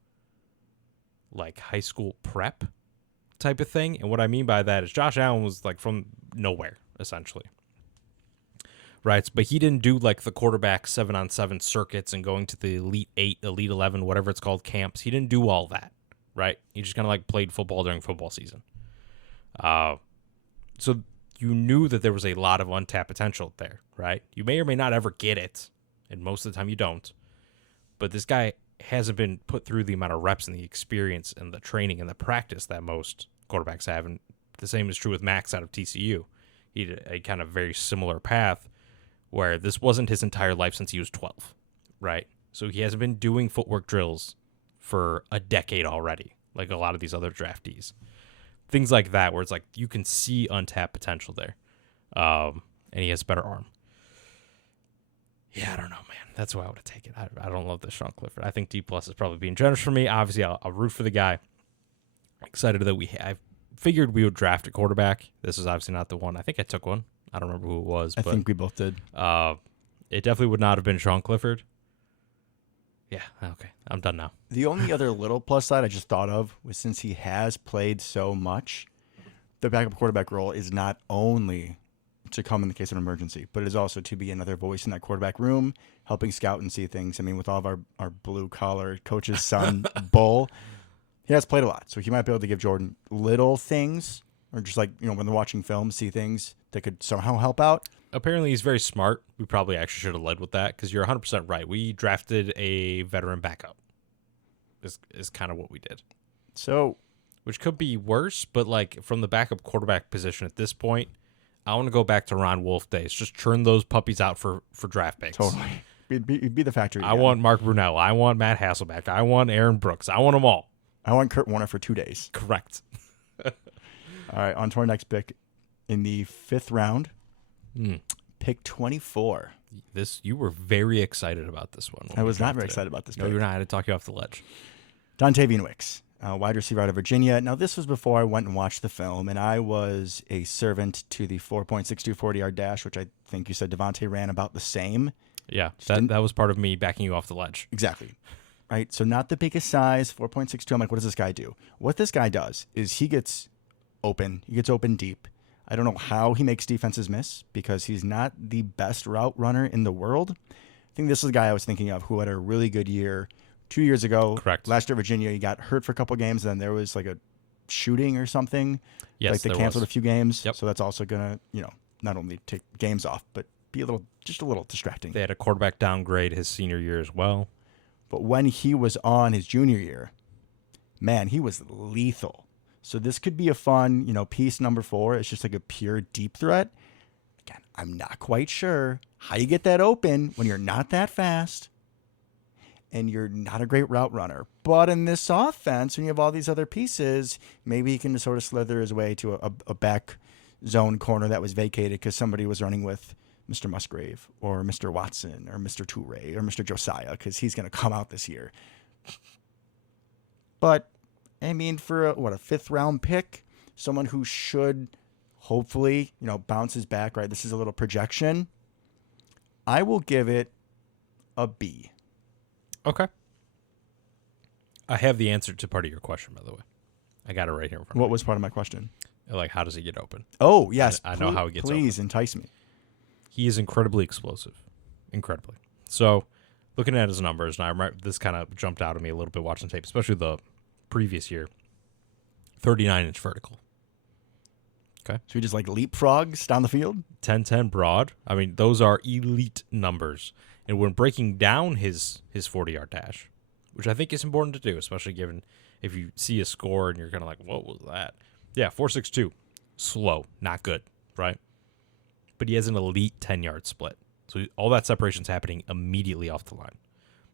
like high school prep type of thing. And what I mean by that is Josh Allen was like from nowhere, essentially. Right. But he didn't do like the quarterback 7-on-7 circuits and going to the Elite 8, Elite 11, whatever it's called, camps. He didn't do all that. Right. He just kind of like played football during football season. So you knew that there was a lot of untapped potential there. Right. You may or may not ever get it. And most of the time you don't. But this guy hasn't been put through the amount of reps and the experience and the training and the practice that most quarterbacks have. And the same is true with Max out of TCU. He did a kind of very similar path where this wasn't his entire life since he was 12, right? So he hasn't been doing footwork drills for a decade already, like a lot of these other draftees. Things like that where it's like you can see untapped potential there. And he has a better arm. Yeah, I don't know, man. That's why I would have taken it. I don't love this Sean Clifford. I think D+ is probably being generous for me. Obviously, I'll root for the guy. Excited that I figured we would draft a quarterback. This is obviously not the one. I think I took one. I don't remember who it was, I but think we both did. it definitely would not have been Sean Clifford. Yeah, okay. I'm done now. The only other little plus side I just thought of was since he has played so much, the backup quarterback role is not only to come in the case of an emergency, but it is also to be another voice in that quarterback room, helping scout and see things. I mean, with all of our blue-collar coach's son, Bull, he has played a lot. So he might be able to give Jordan little things, or just like, when they're watching film, see things that could somehow help out. Apparently, he's very smart. We probably actually should have led with that because you're 100% right. We drafted a veteran backup. Is kind of what we did. So, which could be worse, but like from the backup quarterback position at this point, I want to go back to Ron Wolf days. Just churn those puppies out for draft picks. totally. Be the factory. I again. want Mark Brunell. I want Matt Hasselbeck. I want Aaron Brooks. I want them all. I want Kurt Warner for 2 days. Correct. All right, on to our next pick. In the 5th round, pick 24. You were very excited about this one. I was not very excited about this No, pick. you're not. I had to talk you off the ledge. Dontavian Wicks, wide receiver out of Virginia. Now, this was before I went and watched the film, and I was a servant to the 4.62 40-yard dash, which I think you said Devontae ran about the same. Yeah, that was part of me backing you off the ledge. Exactly. Right? So not the biggest size, 4.62. I'm like, what does this guy do? What this guy does is he gets open. He gets open deep. I don't know how he makes defenses miss because he's not the best route runner in the world. I think this is the guy I was thinking of who had a really good year 2 years ago. Correct. Last year at Virginia, he got hurt for a couple games, and then there was like a shooting or something. Yes, like they there canceled was. a few games. Yep. So that's also gonna, not only take games off, but be just a little distracting. They had a quarterback downgrade his senior year as well. But when he was on his junior year, man, he was lethal. So this could be a fun, piece number 4. It's just like a pure deep threat. Again, I'm not quite sure how you get that open when you're not that fast and you're not a great route runner. But in this offense, when you have all these other pieces, maybe he can sort of slither his way to a back zone corner that was vacated because somebody was running with Mr. Musgrave or Mr. Watson or Mr. Toure or Mr. Josiah because he's going to come out this year. But, I mean, for a 5th round pick, someone who should hopefully, bounces back, right? This is a little projection. I will give it a B. Okay. I have the answer to part of your question, by the way. I got it right here in front of What me. was part of my question? Like, how does he get open? Oh, yes. I know how he gets Please entice me. He is incredibly explosive. Incredibly. So, looking at his numbers, and I remember this kind of jumped out at me a little bit watching tape, especially the previous year. 39-inch vertical. Okay. So he just like leapfrogs down the field? 10-10 broad. I mean, those are elite numbers. And when breaking down his 40-yard dash, which I think is important to do, especially given if you see a score and you're kind of like, what was that? Yeah, 4.62. Slow. Not good, right? But he has an elite 10-yard split. So all that separation's happening immediately off the line.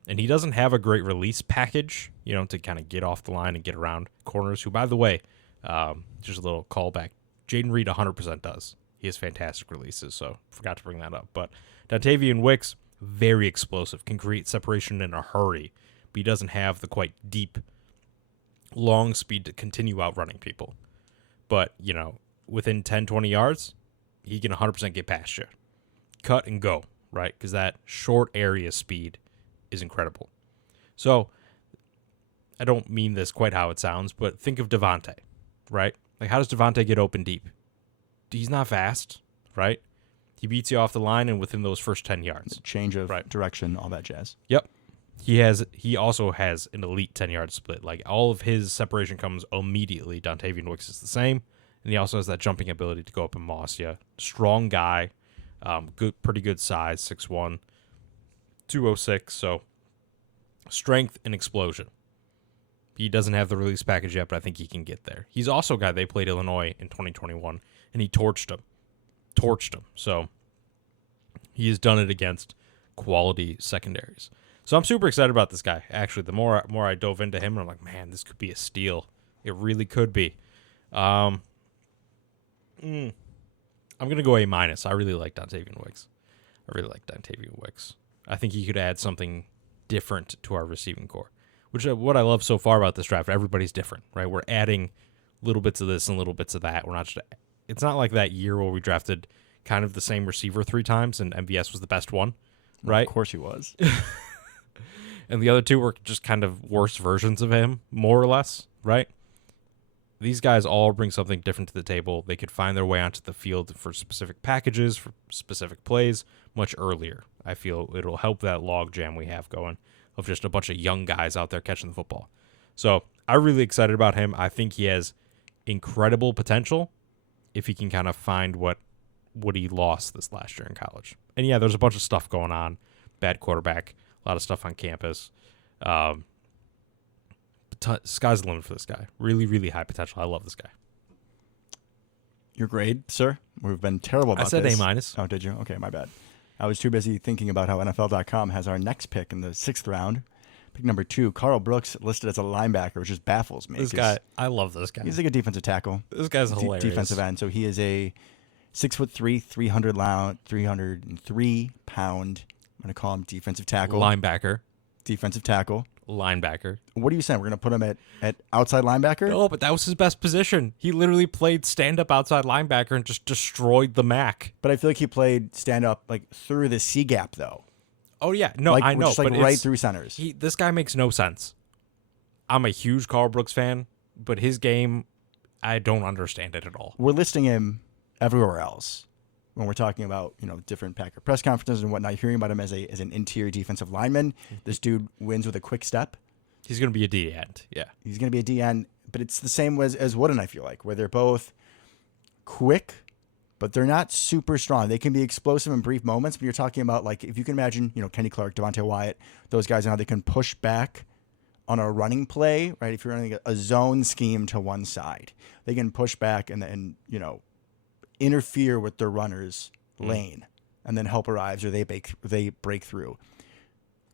And he doesn't have a great release package, to kind of get off the line and get around corners, who, by the way, just a little callback, Jaden Reed 100% does. He has fantastic releases, so forgot to bring that up. But Dontavian Wicks, very explosive, can create separation in a hurry, but he doesn't have the quite deep, long speed to continue outrunning people. But, within 10, 20 yards, he can 100% get past you. Cut and go, right? Because that short area speed is incredible. So, I don't mean this quite how it sounds, but think of Devontae, right? Like, how does Devontae get open deep? He's not fast, right? He beats you off the line and within those first 10 yards. Change of direction, all that jazz. Yep. He also has an elite 10-yard split. Like, all of his separation comes immediately. Dontavian Wicks is the same. And he also has that jumping ability to go up and moss you. Strong guy. Pretty good size, 6'1", 206. So, strength and explosion. He doesn't have the release package yet, but I think he can get there. He's also a guy, they played Illinois in 2021, and he torched him. So, he has done it against quality secondaries. So, I'm super excited about this guy. Actually, the more I dove into him, I'm like, man, this could be a steal. It really could be. I'm going to go A-. I really like Dontavian Wicks. I think he could add something different to our receiving core, which is what I love so far about this draft. Everybody's different, right? We're adding little bits of this and little bits of that. It's not like that year where we drafted kind of the same receiver 3 times, and MVS was the best one, right? Of course he was. And the other 2 were just kind of worse versions of him, more or less, right? These guys all bring something different to the table. They could find their way onto the field for specific packages, for specific plays, much earlier. I feel it'll help that log jam we have going of just a bunch of young guys out there catching the football. So I'm really excited about him. I think he has incredible potential if he can kind of find what he lost this last year in college. And yeah, there's a bunch of stuff going on. Bad quarterback, a lot of stuff on campus. Sky's the limit for this guy. Really, really high potential. I love this guy. Your grade, sir? We've been terrible about I said this. A-. Oh, did you? Okay, my bad. I was too busy thinking about how NFL.com has our next pick in the 6th round. Pick number 2, Carl Brooks, listed as a linebacker, which just baffles me. This guy, I love this guy. He's like a defensive tackle. This guy's hilarious. Defensive end. So he is a 6'3", 303 pound. I'm going to call him defensive tackle. Linebacker. Defensive tackle. Linebacker. What are you saying? We're going to put him at outside linebacker? No, but that was his best position. He literally played stand-up outside linebacker and just destroyed the MAC. But I feel like he played stand-up like through the C gap, though. Oh, yeah. No, like, I know. Just like but right through centers. This guy makes no sense. I'm a huge Carl Brooks fan, but his game, I don't understand it at all. We're listing him everywhere else when we're talking about, different Packer press conferences and whatnot. Hearing about him as an interior defensive lineman. This dude wins with a quick step. He's going to be a D end, yeah. He's going to be a D end, but it's the same as Wooden, I feel like, where they're both quick, but they're not super strong. They can be explosive in brief moments, but you're talking about, like, if you can imagine, Kenny Clark, Devontae Wyatt, those guys, and how they can push back on a running play, right? If you're running a zone scheme to one side, they can push back and interfere with their runner's lane and then help arrives or they break through.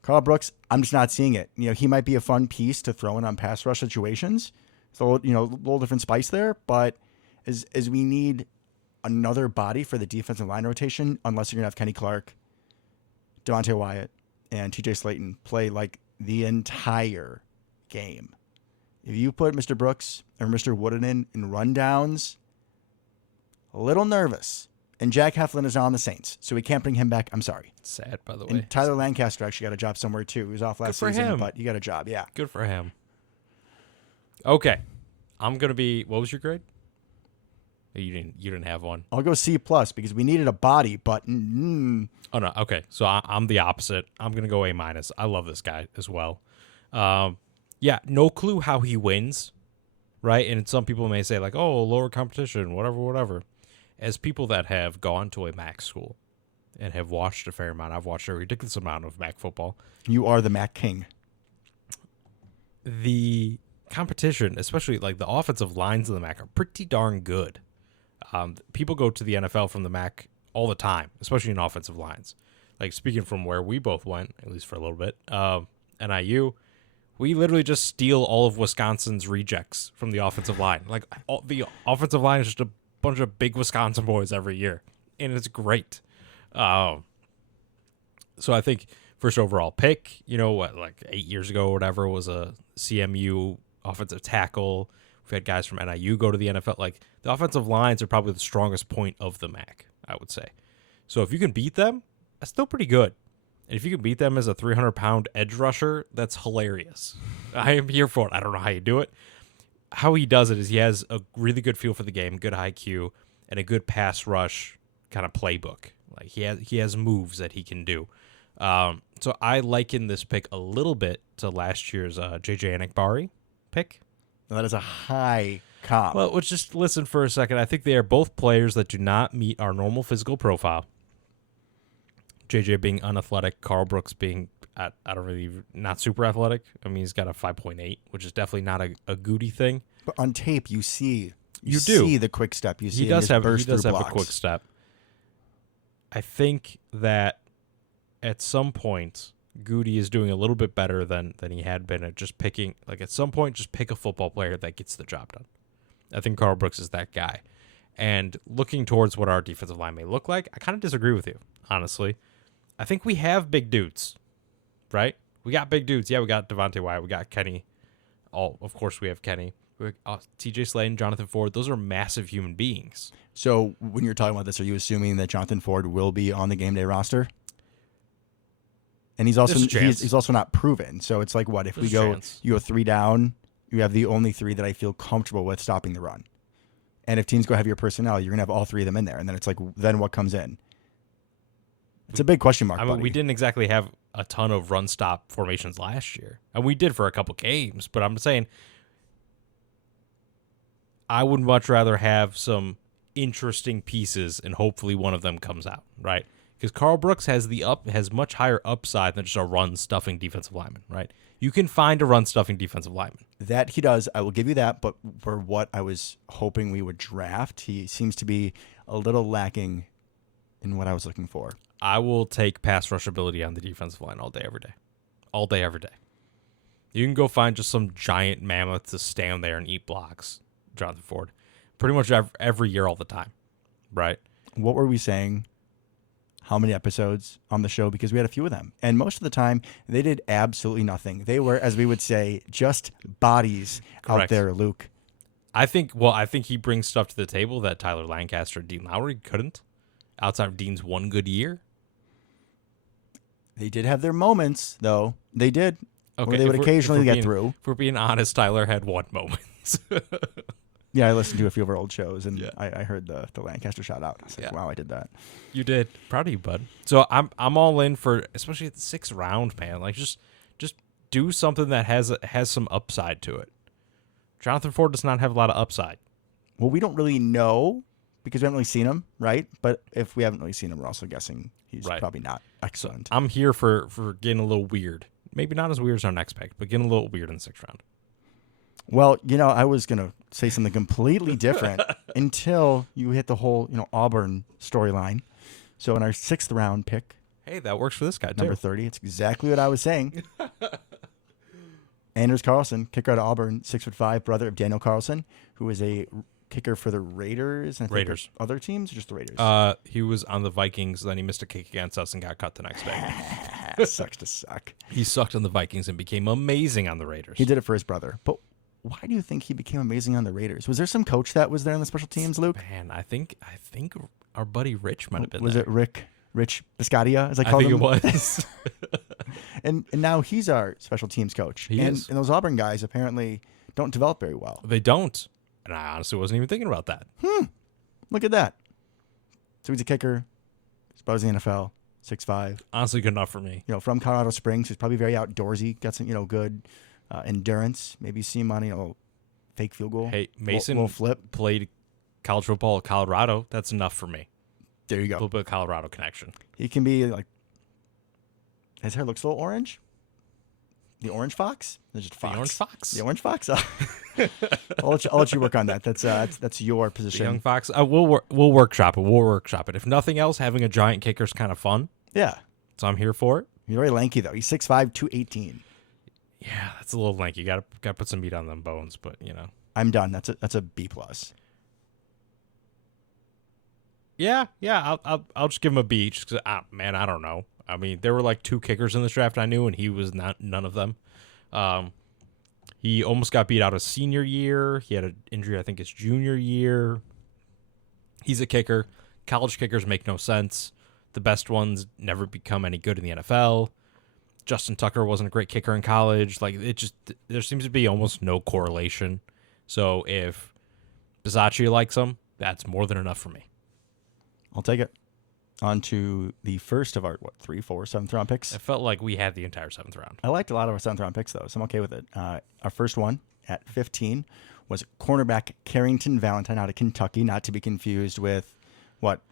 Carl Brooks, I'm just not seeing it. He might be a fun piece to throw in on pass rush situations. It's a little different spice there, but as we need another body for the defensive line rotation, unless you're going to have Kenny Clark, Devontae Wyatt, and TJ Slayton play like the entire game. If you put Mr. Brooks or Mr. Wooden in rundowns, a little nervous. And Jack Heflin is now on the Saints, so we can't bring him back. I'm sorry. Sad, by the way. And Tyler Lancaster actually got a job somewhere, too. He was off last season, him. but he got a job, yeah. Good for him. Okay. I'm going to be, what was your grade? You didn't have one. I'll go C+ because we needed a body, but Oh no, okay. So I'm the opposite. I'm gonna go A-. I love this guy as well. Yeah, no clue how he wins, right? And some people may say like, oh, lower competition, whatever. As people that have gone to a MAC school and have watched a fair amount, I've watched a ridiculous amount of MAC football. you are the Mac King. The competition, especially like the offensive lines of the MAC, are pretty darn good. People go to the NFL from the MAC all the time, especially in offensive lines. Like speaking from where we both went, at least for a little bit, NIU, we literally just steal all of Wisconsin's rejects from the offensive line. Like the offensive line is just a bunch of big Wisconsin boys every year, and it's great. So I think first overall pick, like 8 years ago or whatever, was a CMU offensive tackle. We've had guys from NIU go to the NFL. Like, the offensive lines are probably the strongest point of the MAC, I would say. So if you can beat them, that's still pretty good. And if you can beat them as a 300-pound edge rusher, that's hilarious. I am here for it. I don't know how you do it. How he does it is he has a really good feel for the game, good IQ, and a good pass rush kind of playbook. Like, he has moves that he can do. So I liken this pick a little bit to last year's J.J. Enikbari pick. Now, that is a high comp. Well, just listen for a second. I think they are both players that do not meet our normal physical profile. JJ being unathletic, Carl Brooks being, not super athletic. I mean, he's got a 5.8, which is definitely not a Goody thing. But on tape, you see do the quick step. You see he does have a blocks. quick step. I think that at some point, Goody is doing a little bit better than he had been at just picking. Like, at some point, just pick a football player that gets the job done. I think Carl Brooks is that guy. And looking towards what our defensive line may look like, I kind of disagree with you, honestly. I think we have big dudes, right? We got big dudes. Yeah, we got Devontae Wyatt. We got Kenny. Of course, we have Kenny. TJ Slade, Jonathan Ford, those are massive human beings. So when you're talking about this, are you assuming that Jonathan Ford will be on the game day roster? And he's also There's a chance. he's also not proven. So it's like, what if There's we a go chance. you go 3 down? You have the only 3 that I feel comfortable with stopping the run. And if teams go heavier personnel, you're gonna have all 3 of them in there. And then it's like, then what comes in? It's a big question mark. I mean, buddy. we didn't exactly have a ton of run stop formations last year, and we did for a couple games. But I'm saying, I would much rather have some interesting pieces, and hopefully one of them comes out, right? Because Carl Brooks has much higher upside than just a run stuffing defensive lineman, right? You can find a run stuffing defensive lineman. That he does. I will give you that. But for what I was hoping we would draft, he seems to be a little lacking in what I was looking for. I will take pass rush ability on the defensive line all day, every day. All day, every day. You can go find just some giant mammoth to stand there and eat blocks, Jonathan Ford. Pretty much every year, all the time, right? What were we saying? How many episodes on the show? Because we had a few of them. And most of the time, they did absolutely nothing. They were, as we would say, just bodies out Correct. there, Luke. I think he brings stuff to the table that Tyler Lancaster and Dean Lowry couldn't, outside of Dean's one good year. They did have their moments, though. They did. Okay, Where they if would we're- occasionally if we're get being- through. If we're being honest, Tyler had one moment. Yeah, I listened to a few of our old shows, and Yeah. I heard the Lancaster shout out. I was like, Yeah. wow, I did that. You did. Proud of you, bud. So I'm all in for, especially at the 6th round, man. Like just do something that has some upside to it. Jonathan Ford does not have a lot of upside. Well, we don't really know because we haven't really seen him, right? But if we haven't really seen him, we're also guessing he's Right. probably not excellent. I'm here for getting a little weird. Maybe not as weird as our next pick, but getting a little weird in the 6th round. Well, I was going to say something completely different until you hit the whole, Auburn storyline. So in our 6th round pick, Hey, that works for this guy, too. number 30, it's exactly what I was saying. Anders Carlson, kicker out of Auburn, 6'5", brother of Daniel Carlson, who is a kicker for the Raiders. And I think Raiders. Other teams, or just the Raiders? He was on the Vikings, then he missed a kick against us and got cut the next day. Sucks to suck. He sucked on the Vikings and became amazing on the Raiders. He did it for his brother. But why do you think he became amazing on the Raiders? Was there some coach that was there on the special teams, Luke? Man, I think our buddy Rich might have been Was there. it Rich Biscottia, as I I called think him? it was. And now he's our special teams coach. He and, is. and those Auburn guys apparently don't develop very well. They don't. And I honestly wasn't even thinking about that. Look at that. So he's a kicker. He's about in the NFL, 6'5". Honestly, good enough for me. From Colorado Springs. He's probably very outdoorsy. Got some, good endurance. Maybe see him on, fake field goal. Hey, Mason Little flip. played college football at Colorado. That's enough for me. There you A go. little bit of Colorado connection. He can be like. His hair looks a little orange. The orange fox. There's just fox. The orange fox. The orange fox. I'll let you work on that. That's your The position. young fox. We'll workshop it. We'll workshop it. If nothing else, having a giant kicker is kind of fun. Yeah. So I'm here for it. He's very lanky though. He's 6'5", 218. Yeah, that's a little lanky. Got to put some meat on them bones, but I'm done. That's a B plus. Yeah. I'll just give him a B. Just 'cause, man, I don't know. I mean, there were like 2 kickers in this draft I knew, and he was none of them. He almost got beat out his senior year. He had an injury, I think, his junior year. He's a kicker. College kickers make no sense. The best ones never become any good in the NFL. Justin Tucker wasn't a great kicker in college. Like, there seems to be almost no correlation. So if Bisaccia likes him, that's more than enough for me. I'll take it. On to the first of our 3, 4, 7th round picks. It felt like we had the entire 7th round. I liked a lot of our 7th round picks though, so I'm okay with it. Our first one at 15 was cornerback Carrington Valentine out of Kentucky, not to be confused with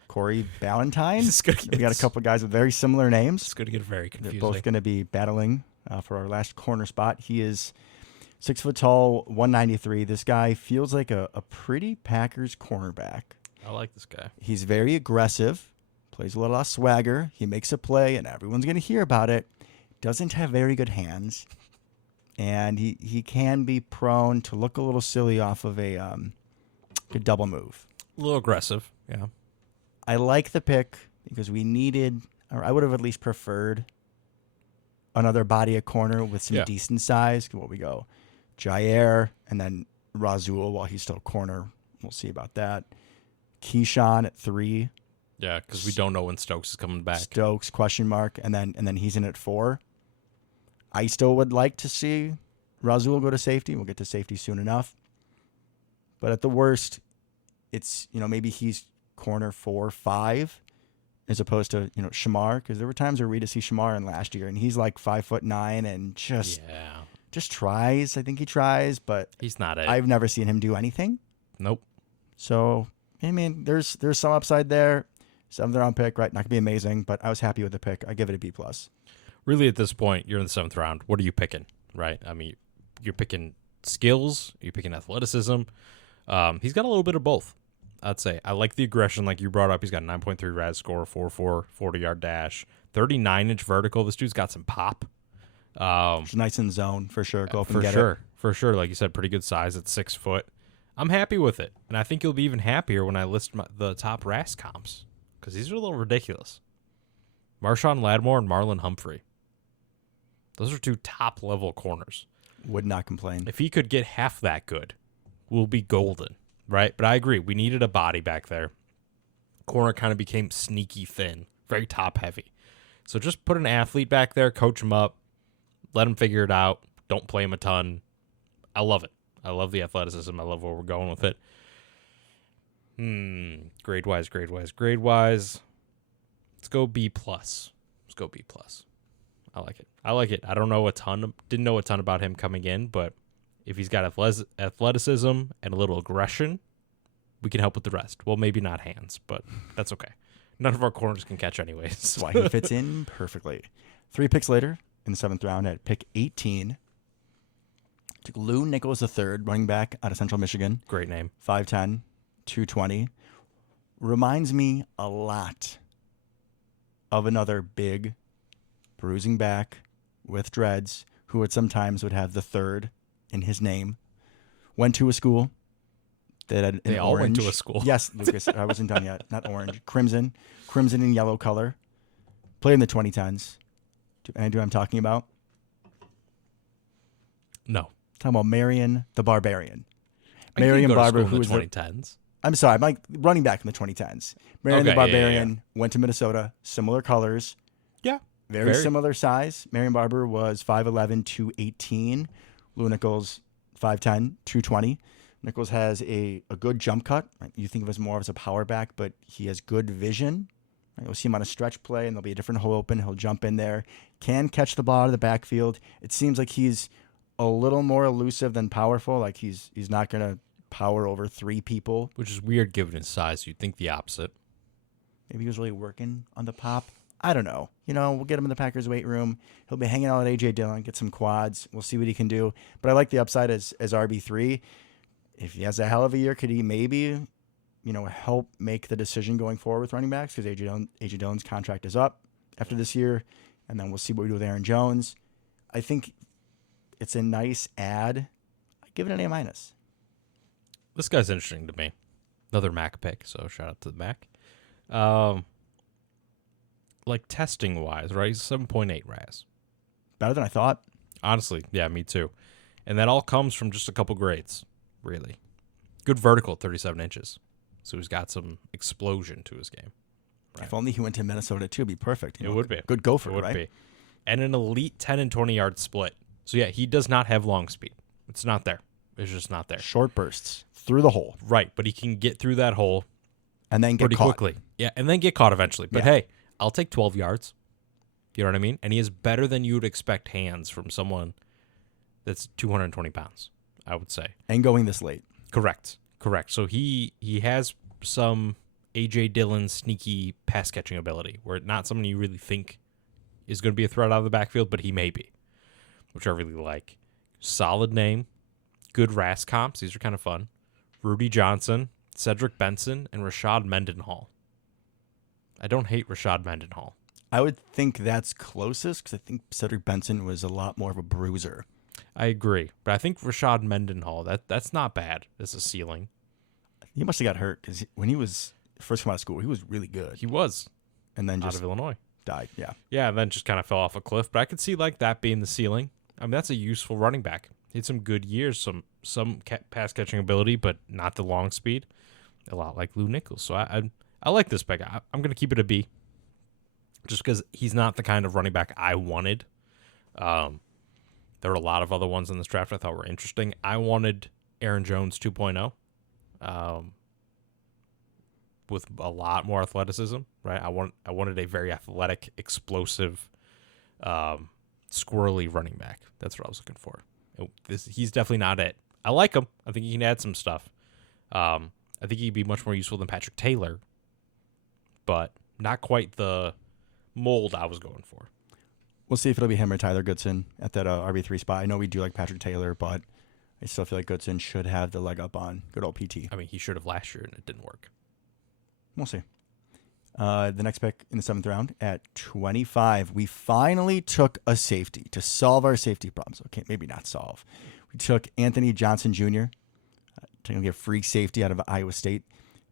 Corey Ballantyne. It's gonna We got a couple guys with very similar names. It's going to get very They're confusing. both going to be battling for our last corner spot. He is 6 foot tall, 193. This guy feels like a pretty Packers cornerback. I like this guy. He's very aggressive, plays a lot of swagger. He makes a play, and everyone's going to hear about it. Doesn't have very good hands, and he can be prone to look a little silly off of a double move. A little aggressive, yeah. I like the pick because we needed, or I would have at least preferred, another body at corner with some Yeah. decent size. What we go, Jair, and then Razul while he's still corner. We'll see about that. Keyshawn at 3. Yeah, because we don't know when Stokes is coming back. Stokes, question mark. And then he's in at 4. I still would like to see Razul go to safety. We'll get to safety soon enough. But at the worst, it's, maybe he's corner 4, 5, as opposed to, Shamar. Because there were times where we had to see Shamar in last year, and he's like 5'9" and just tries. I think he tries, but he's not it. I've never seen him do anything. Nope. So, I mean, there's some upside there. 7th round pick, right? Not gonna be amazing, but I was happy with the pick. I give it a B+. Really, at this point, you're in the 7th round. What are you picking, right? I mean, you're picking skills. You're picking athleticism. He's got a little bit of both, I'd say. I like the aggression, like you brought up. He's got 9.3 RAS score, 4.4, 40-yard dash, 39-inch vertical. This dude's got some pop. It's nice in zone for sure. Go up and for get sure. it. For sure. Like you said, pretty good size at 6 foot. I'm happy with it. And I think you'll be even happier when I list the top RAS comps, because these are a little ridiculous. Marshawn Lattimore and Marlon Humphrey. Those are 2 top-level corners. Would not complain. If he could get half that good, we'll be golden, right? But I agree. We needed a body back there. Corner kind of became sneaky thin, very top-heavy. So just put an athlete back there, coach him up, let him figure it out. Don't play him a ton. I love it. I love the athleticism. I love where we're going with it. Grade-wise. Let's go B+. Let's go B+. I like it. I don't know didn't know a ton about him coming in, but if he's got athleticism and a little aggression, we can help with the rest. Well, maybe not hands, but that's okay. None of our corners can catch anyways. That's why he fits in perfectly. 3 picks later, in the 7th round at pick 18, took Lou Nichols III, running back out of Central Michigan. Great name. 5'10", 220. Reminds me a lot of another big, bruising back with dreads who would sometimes have the 3rd in his name. Went to a school that had They all went to a school. Yes, Lucas, I wasn't done yet. Not orange. Crimson and yellow color. Played in the 2010s. Do you know what I'm talking about? No. Talking about Marion the Barbarian. I think Marion you go to Barber, school who in was the 2010s. I'm sorry, I'm like running back in the 2010s. Marion the Okay, yeah, Barbarian went to Minnesota. Similar colors. Yeah. Very similar size. Marion Barber was 5'11", 218. Lou Nichols, 5'10", 220. Nichols has a good jump cut. Right? You think of him as more as a power back, but he has good vision. Right? You'll see him on a stretch play, and there'll be a different hole open. He'll jump in there. Can catch the ball out of the backfield. It seems like he's a little more elusive than powerful. Like he's not going to power over 3 people. Which is weird given his size. You'd think the opposite. Maybe he was really working on the pop. I don't know. We'll get him in the Packers weight room. He'll be hanging out at A.J. Dillon, get some quads. We'll see what he can do. But I like the upside as RB3. If he has a hell of a year, could he maybe, help make the decision going forward with running backs? Because A.J. Dillon's contract is up after this year. And then we'll see what we do with Aaron Jones. I think it's a nice add. I give it an A-. This guy's interesting to me. Another Mac pick, so shout out to the Mac. Like testing wise, right? 7.8 RAS. Better than I thought. Honestly, yeah, me too. And that all comes from just a couple grades, really. Good vertical at 37 inches. So he's got some explosion to his game. Right. If only he went to Minnesota too, it'd be perfect. It would be. Good gopher, It would right? be. And an elite 10 and 20 yard split. So yeah, he does not have long speed. It's not there. It's just not there. Short bursts through the hole. Right, but he can get through that hole and then get pretty caught quickly. Yeah, and then get caught eventually. But hey, I'll take 12 yards. You know what I mean? And he is better than you would expect hands from someone that's 220 pounds, I would say. And going this late. Correct. So he has some A.J. Dillon sneaky pass catching ability, where not someone you really think is going to be a threat out of the backfield, but he may be, which I really like. Solid name. Good RAS comps. These are kind of fun. Rudy Johnson, Cedric Benson, and Rashad Mendenhall. I don't hate Rashad Mendenhall. I would think that's closest because I think Cedric Benson was a lot more of a bruiser. I agree, but I think Rashad Mendenhall, that's not bad as a ceiling. He must have got hurt because when he was first come out of school, he was really good. He was. And then out just of Illinois. died, yeah. Yeah, and then just kind of fell off a cliff. But I could see like that being the ceiling. I mean, that's a useful running back. He had some good years, some some pass catching ability, but not the long speed. A lot like Lou Nichols. So I like this pick. I'm going to keep it a B, just because he's not the kind of running back I wanted. There were a lot of other ones in this draft I thought were interesting. I wanted Aaron Jones 2.0, with a lot more athleticism. Right, I wanted a very athletic, explosive, squirrely running back. That's what I was looking for. He's definitely not it. I like him. I think he can add some stuff. I think he'd be much more useful than Patrick Taylor, but not quite the mold I was going for. We'll see if it'll be him or Tyler Goodson at that RB3 spot. I know we do like Patrick Taylor, but I still feel like Goodson should have the leg up on good old PT. I mean, he should have last year, and it didn't work. We'll see. The next pick in the 7th round at 25, we finally took a safety to solve our safety problems. Okay, maybe not solve. We took Anthony Johnson Jr., taking a free safety out of Iowa State,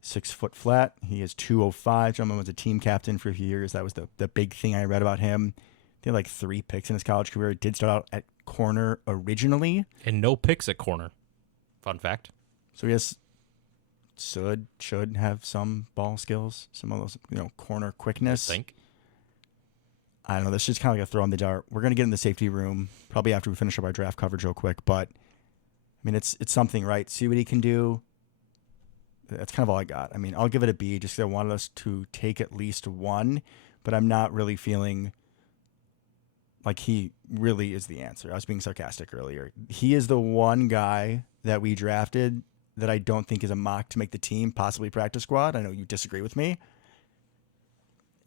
6 foot flat. He is 205. Gentleman was a team captain for a few years. That was the big thing I read about him. He had like 3 picks in his college career. He did start out at corner originally. And no picks at corner. Fun fact. So he has should have some ball skills, some of those, corner quickness. I don't know. This is kind of like a throw in the dart. We're going to get in the safety room probably after we finish up our draft coverage real quick. But, I mean, it's something, right? See what he can do. That's kind of all I got. I mean, I'll give it a B just because I wanted us to take at least one. But I'm not really feeling like he really is the answer. I was being sarcastic earlier. He is the one guy that we drafted that I don't think is a mock to make the team, possibly practice squad. I know you disagree with me.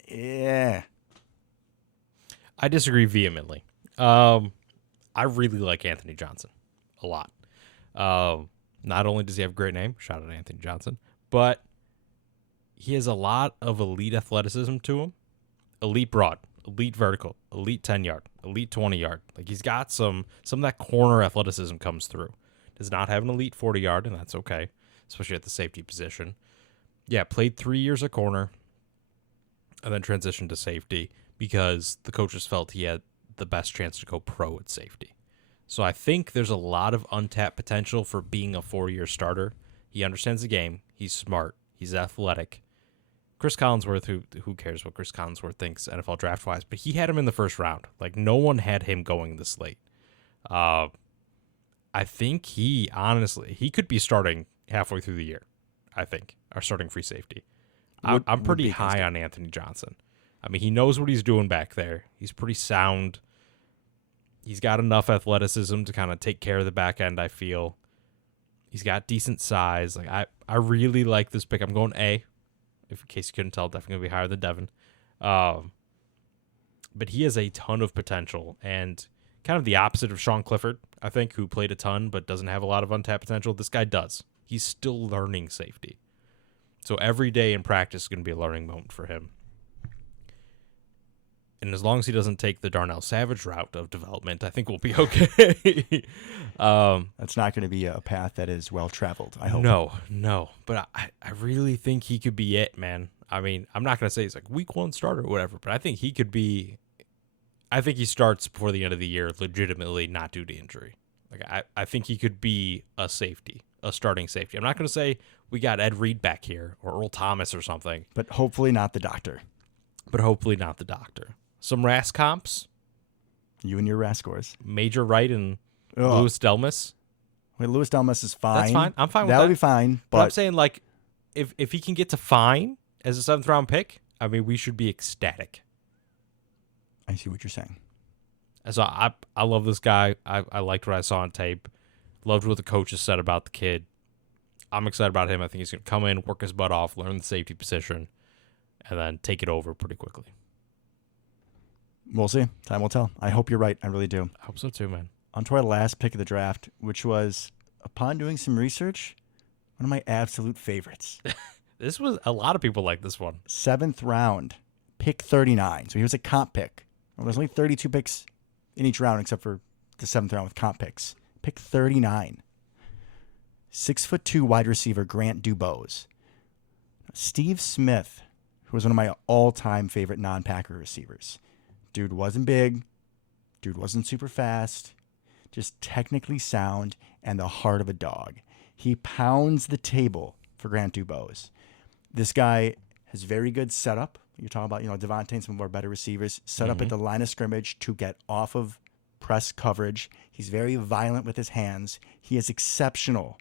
Yeah. I disagree vehemently. I really like Anthony Johnson a lot. Not only does he have a great name, shout out to Anthony Johnson, but he has a lot of elite athleticism to him. Elite broad, elite vertical, elite 10-yard, elite 20-yard. Like, he's got some of that corner athleticism comes through. Does not have an elite 40-yard, and that's okay, especially at the safety position. Yeah, played 3 years at corner and then transitioned to safety because the coaches felt he had the best chance to go pro at safety. So I think there's a lot of untapped potential for being a 4-year starter. He understands the game. He's smart. He's athletic. Chris Collinsworth, who cares what Chris Collinsworth thinks NFL draft-wise, but he had him in the first round. Like, no one had him going this late. I think he could be starting halfway through the year, I think, or starting free safety. I'm pretty high on Anthony Johnson. I mean, he knows what he's doing back there. He's pretty sound. He's got enough athleticism to kind of take care of the back end, I feel. He's got decent size. Like, I really like this pick. I'm going A. If in case you couldn't tell, definitely going to be higher than Devin. But he has a ton of potential, and kind of the opposite of Sean Clifford, I think, who played a ton but doesn't have a lot of untapped potential. This guy does. He's still learning safety. So every day in practice is going to be a learning moment for him. And as long as he doesn't take the Darnell Savage route of development, I think we'll be okay. That's not going to be a path that is well-traveled, I hope. No. But I really think he could be it, man. I mean, I'm not going to say he's like week 1 starter or whatever, but I think he could be. I think he starts before the end of the year legitimately, not due to injury. Like, I think he could be a safety, a starting safety. I'm not going to say we got Ed Reed back here or Earl Thomas or something. But hopefully not the doctor. Some RAS comps. You and your RAS scores. Major Wright and Louis Delmas. Wait, Louis Delmas is fine. That's fine. I'm fine with that. That would be fine. But I'm saying, like, if he can get to fine as a 7th round pick, I mean, we should be ecstatic. I see what you're saying. So I love this guy. I liked what I saw on tape. Loved what the coaches said about the kid. I'm excited about him. I think he's going to come in, work his butt off, learn the safety position, and then take it over pretty quickly. We'll see. Time will tell. I hope you're right. I really do. I hope so too, man. On to our last pick of the draft, which was, upon doing some research, one of my absolute favorites. This was a lot of people like this one. 7th round, pick 39. So he was a comp pick. Well, there's only 32 picks in each round except for the 7th round with comp picks. Pick 39. 6'2" wide receiver Grant Dubose. Steve Smith, who was one of my all-time favorite non-Packer receivers. Dude wasn't big. Dude wasn't super fast. just technically sound and the heart of a dog. He pounds the table for Grant Dubose. This guy has very good setup. You're talking about, Devontae and some of our better receivers set up at the line of scrimmage to get off of press coverage. He's very violent with his hands. He is exceptional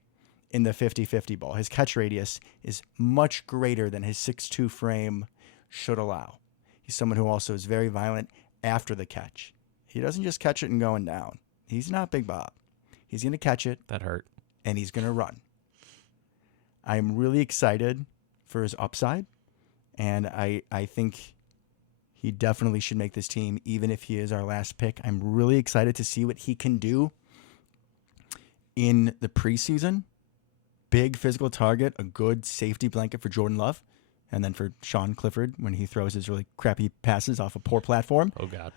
in the 50-50 ball. His catch radius is much greater than his 6'2" frame should allow. He's someone who also is very violent after the catch. He doesn't just catch it and going down. He's not Big Bob. He's going to catch it. That hurt. And he's going to run. I'm really excited for his upside, and I think he definitely should make this team, even if he is our last pick. I'm really excited to see what he can do in the preseason. Big physical target, a good safety blanket for Jordan Love, and then for Sean Clifford when he throws his really crappy passes off a poor platform. Oh, God.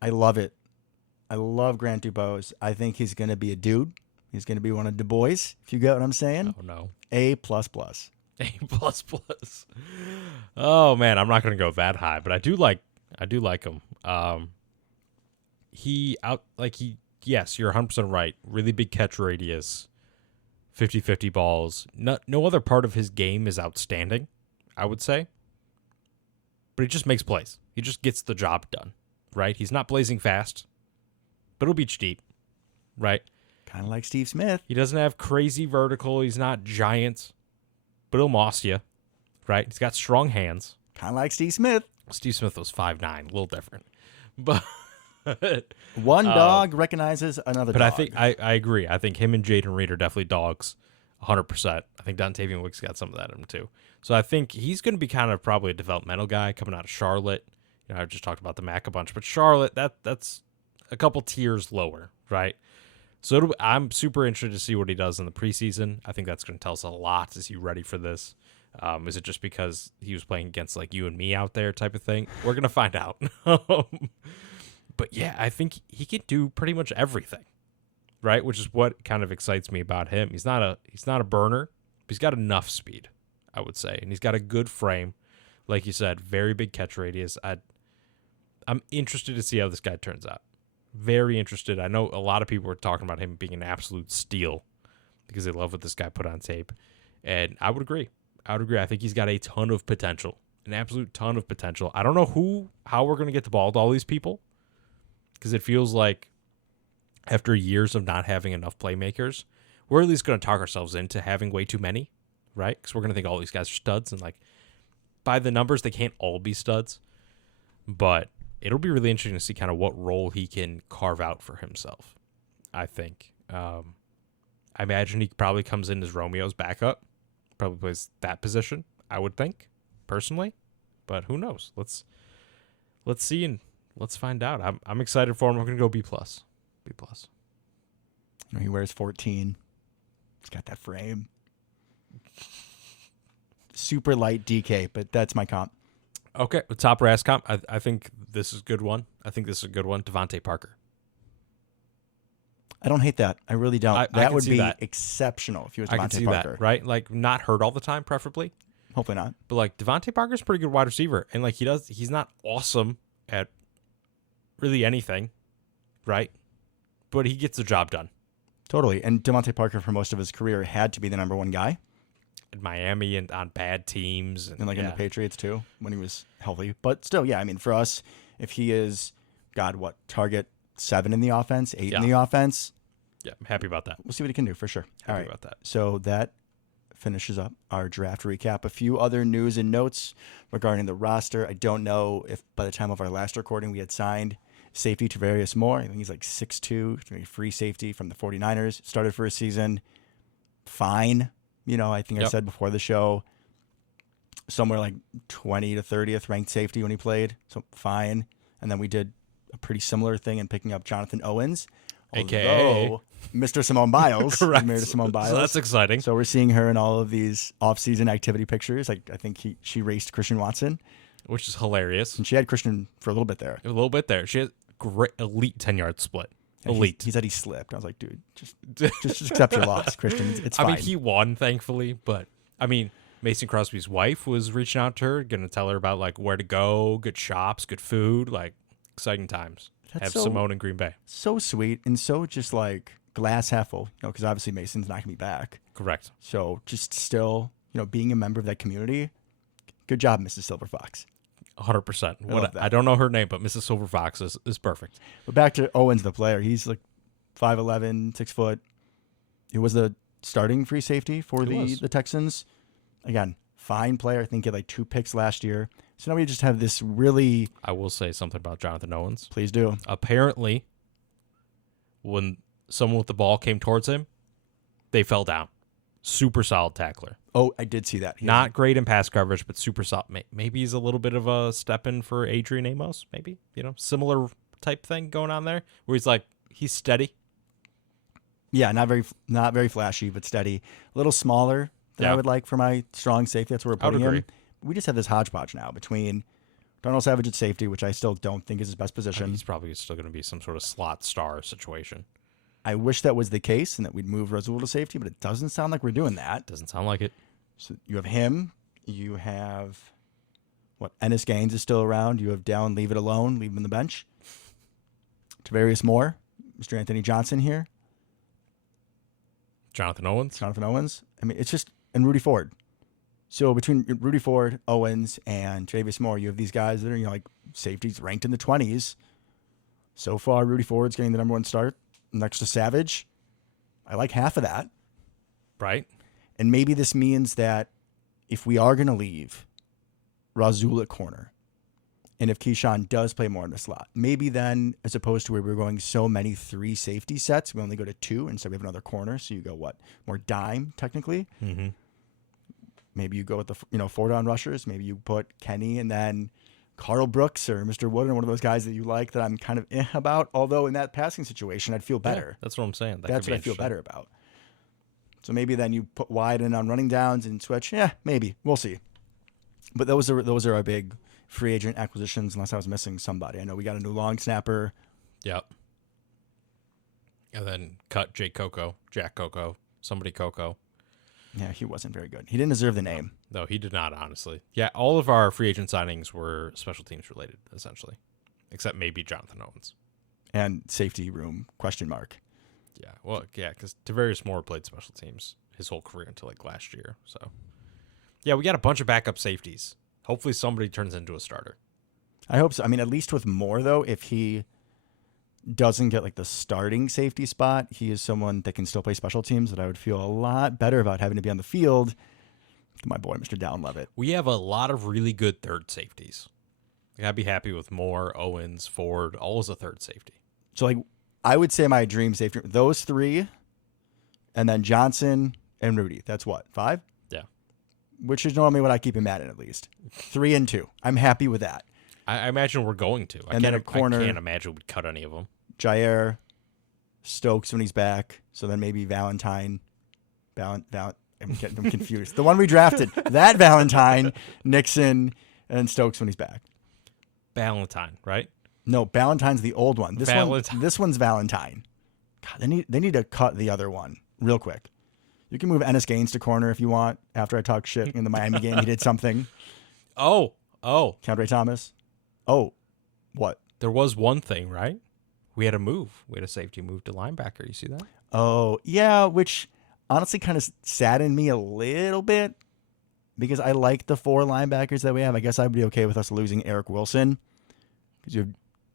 I love it. I love Grant Dubose. I think he's going to be a dude. He's going to be one of the boys, if you get what I'm saying. Oh, no. A++. A++. Oh, man, I'm not going to go that high, but I do like him. Yes, you're 100% right. Really big catch radius, 50-50 balls. No other part of his game is outstanding, I would say. But he just makes plays. He just gets the job done, right? He's not blazing fast, but he'll beat you deep, right? Kind of like Steve Smith. He doesn't have crazy vertical. He's not giant, but he'll moss you, right? He's got strong hands. Kind of like Steve Smith. Steve Smith was 5'9", a little different. But one dog recognizes another dog. But I think I agree. I think him and Jaden Reed are definitely dogs, 100%. I think Dontavian Wicks got some of that in him too. So I think he's going to be kind of probably a developmental guy coming out of Charlotte. I just talked about the MAC a bunch, but Charlotte, that's a couple tiers lower, right? So I'm super interested to see what he does in the preseason. I think that's going to tell us a lot. Is he ready for this? Is it just because he was playing against like you and me out there type of thing? We're going to find out. But yeah, I think he can do pretty much everything, right? Which is what kind of excites me about him. He's not a burner, but he's got enough speed, I would say. And he's got a good frame. Like you said, very big catch radius. I'm interested to see how this guy turns out. Very interested. I know a lot of people were talking about him being an absolute steal because they love what this guy put on tape. And I would agree. I think he's got a ton of potential, an absolute ton of potential. I don't know how we're going to get the ball to all these people because it feels like after years of not having enough playmakers, we're at least going to talk ourselves into having way too many, right? Because we're going to think all these guys are studs. And like by the numbers, they can't all be studs. But it'll be really interesting to see kind of what role he can carve out for himself, I think. I imagine he probably comes in as Romeo's backup, probably plays that position, I would think, personally. But who knows? Let's see and let's find out. I'm excited for him. I'm going to go B+. B+. He wears 14. He's got that frame. Super light DK, but that's my comp. Okay, top brass comp. I think this is a good one. Devontae Parker. I don't hate that. I really don't. That would be that. Exceptional if he was Devontae Parker. I can see that, right? Like not hurt all the time, preferably. Hopefully not. But like Devontae Parker's a pretty good wide receiver, and like he's not awesome at really anything, right? But he gets the job done. Totally. And Devontae Parker for most of his career had to be the number one guy. In Miami and on bad teams. And like in the Patriots too, when he was healthy. But still, yeah, I mean, for us, if he is, target 7 in the offense, 8 in the offense. Yeah, I'm happy about that. We'll see what he can do for sure. Happy about that. So that finishes up our draft recap. A few other news and notes regarding the roster. I don't know if by the time of our last recording we had signed safety Tarvarius Moore. I think he's like 6'2", free safety from the 49ers. Started for a season. Fine. I think I said before the show, somewhere like 20 to 30th ranked safety when he played. So fine. And then we did a pretty similar thing in picking up Jonathan Owens. AKA Mr. Simone Biles. Correct. Married to Simone Biles. So that's exciting. So we're seeing her in all of these off-season activity pictures. I think she raced Christian Watson. Which is hilarious. And she had Christian for a little bit there. She had great elite 10-yard split. Elite. He said he slipped. I was like, dude, just accept your loss, Christian. It's fine. I mean, he won, thankfully, but I mean, Mason Crosby's wife was reaching out to her, going to tell her about like where to go, good shops, good food, like exciting times. have so, Simone in Green Bay. so sweet and so just like glass half full, because obviously Mason's not going to be back. Correct. So just still, being a member of that community, good job, Mrs. Silver Fox. 100%. love that. I don't know her name, but Mrs. Silver Fox is perfect. But back to Owens, the player. He's like 5'11", 6 foot. He was the starting free safety for the Texans. Again, fine player. I think he had like 2 picks last year. So now we just have this really... I will say something about Jonathan Owens. Please do. Apparently, when someone with the ball came towards him, they fell down. Super solid tackler. Oh, I did see that. Not great in pass coverage, but super solid. Maybe he's a little bit of a step in for Adrian Amos. Maybe, similar type thing going on there, where he's steady. Yeah, not very flashy, but steady. A little smaller than I would like for my strong safety. That's where we're putting him. We just have this hodgepodge now between Darnell Savage at safety, which I still don't think is his best position. He's probably still going to be some sort of slot star situation. I wish that was the case and that we'd move Rasul to safety, but it doesn't sound like we're doing that. Doesn't sound like it. So you have him. You have, Ennis Gaines is still around. You have Dallin, leave it alone, leave him on the bench. Tavarius Moore, Mr. Anthony Johnson here. Jonathan Owens. I mean, it's just, and Rudy Ford. So between Rudy Ford, Owens, and Travis Moore, you have these guys that are, safeties ranked in the 20s. So far, Rudy Ford's getting the number 1 start next to Savage. I like half of that. Right. And maybe this means that if we are going to leave Rasul at corner, and if Keyshawn does play more in the slot, maybe then, as opposed to where we're going so many 3 safety sets, we only go to 2, and so we have another corner. So you go, more dime, technically. Mm-hmm. Maybe you go with the 4-down rushers. Maybe you put Kenny and then Carl Brooks or Mr. Wood, and one of those guys that you like that I'm kind of about. Although in that passing situation, I'd feel better. Yeah, that's what I'm saying. That's what I feel better about. So maybe then you put wide in on running downs and switch. Yeah, maybe. We'll see. But those are our big free agent acquisitions, unless I was missing somebody. I know we got a new long snapper. Yep. And then cut Jack Coco, somebody Coco. Yeah, he wasn't very good. He didn't deserve the name. No, he did not, honestly. Yeah, all of our free agent signings were special teams related, essentially, except maybe Jonathan Owens. And safety room, question mark. Yeah, well, yeah, because Tavarius Moore played special teams his whole career until last year. So, yeah, we got a bunch of backup safeties. Hopefully somebody turns into a starter. I hope so. I mean, at least with Moore, though, if he doesn't get the starting safety spot, he is someone that can still play special teams that I would feel a lot better about having to be on the field than my boy, Mr. Dallin Levitt. We have a lot of really good third safeties. I'd be happy with Moore, Owens, Ford, all as a third safety. So, I would say my dream safety, those 3, and then Johnson and Rudy. That's 5? Yeah. Which is normally what I keep him at least. 3 and 2. I'm happy with that. I imagine we're going to. And then a corner. I can't imagine we'd cut any of them. Jair, Stokes when he's back. So then maybe Valentine. I'm confused. The one we drafted. That Valentine, Nixon, and Stokes when he's back. Valentine, right? No, Valentine's the old one. Valentine. This one's Valentine. God, they need to cut the other one real quick. You can move Ennis Gaines to corner if you want. After I talk shit in the Miami game, he did something. Oh. Keandre Thomas. Oh, what? There was one thing, right? We had a move. We had a safety move to linebacker. You see that? Oh, yeah, which honestly kind of saddened me a little bit because I like the 4 linebackers that we have. I guess I'd be okay with us losing Eric Wilson because you have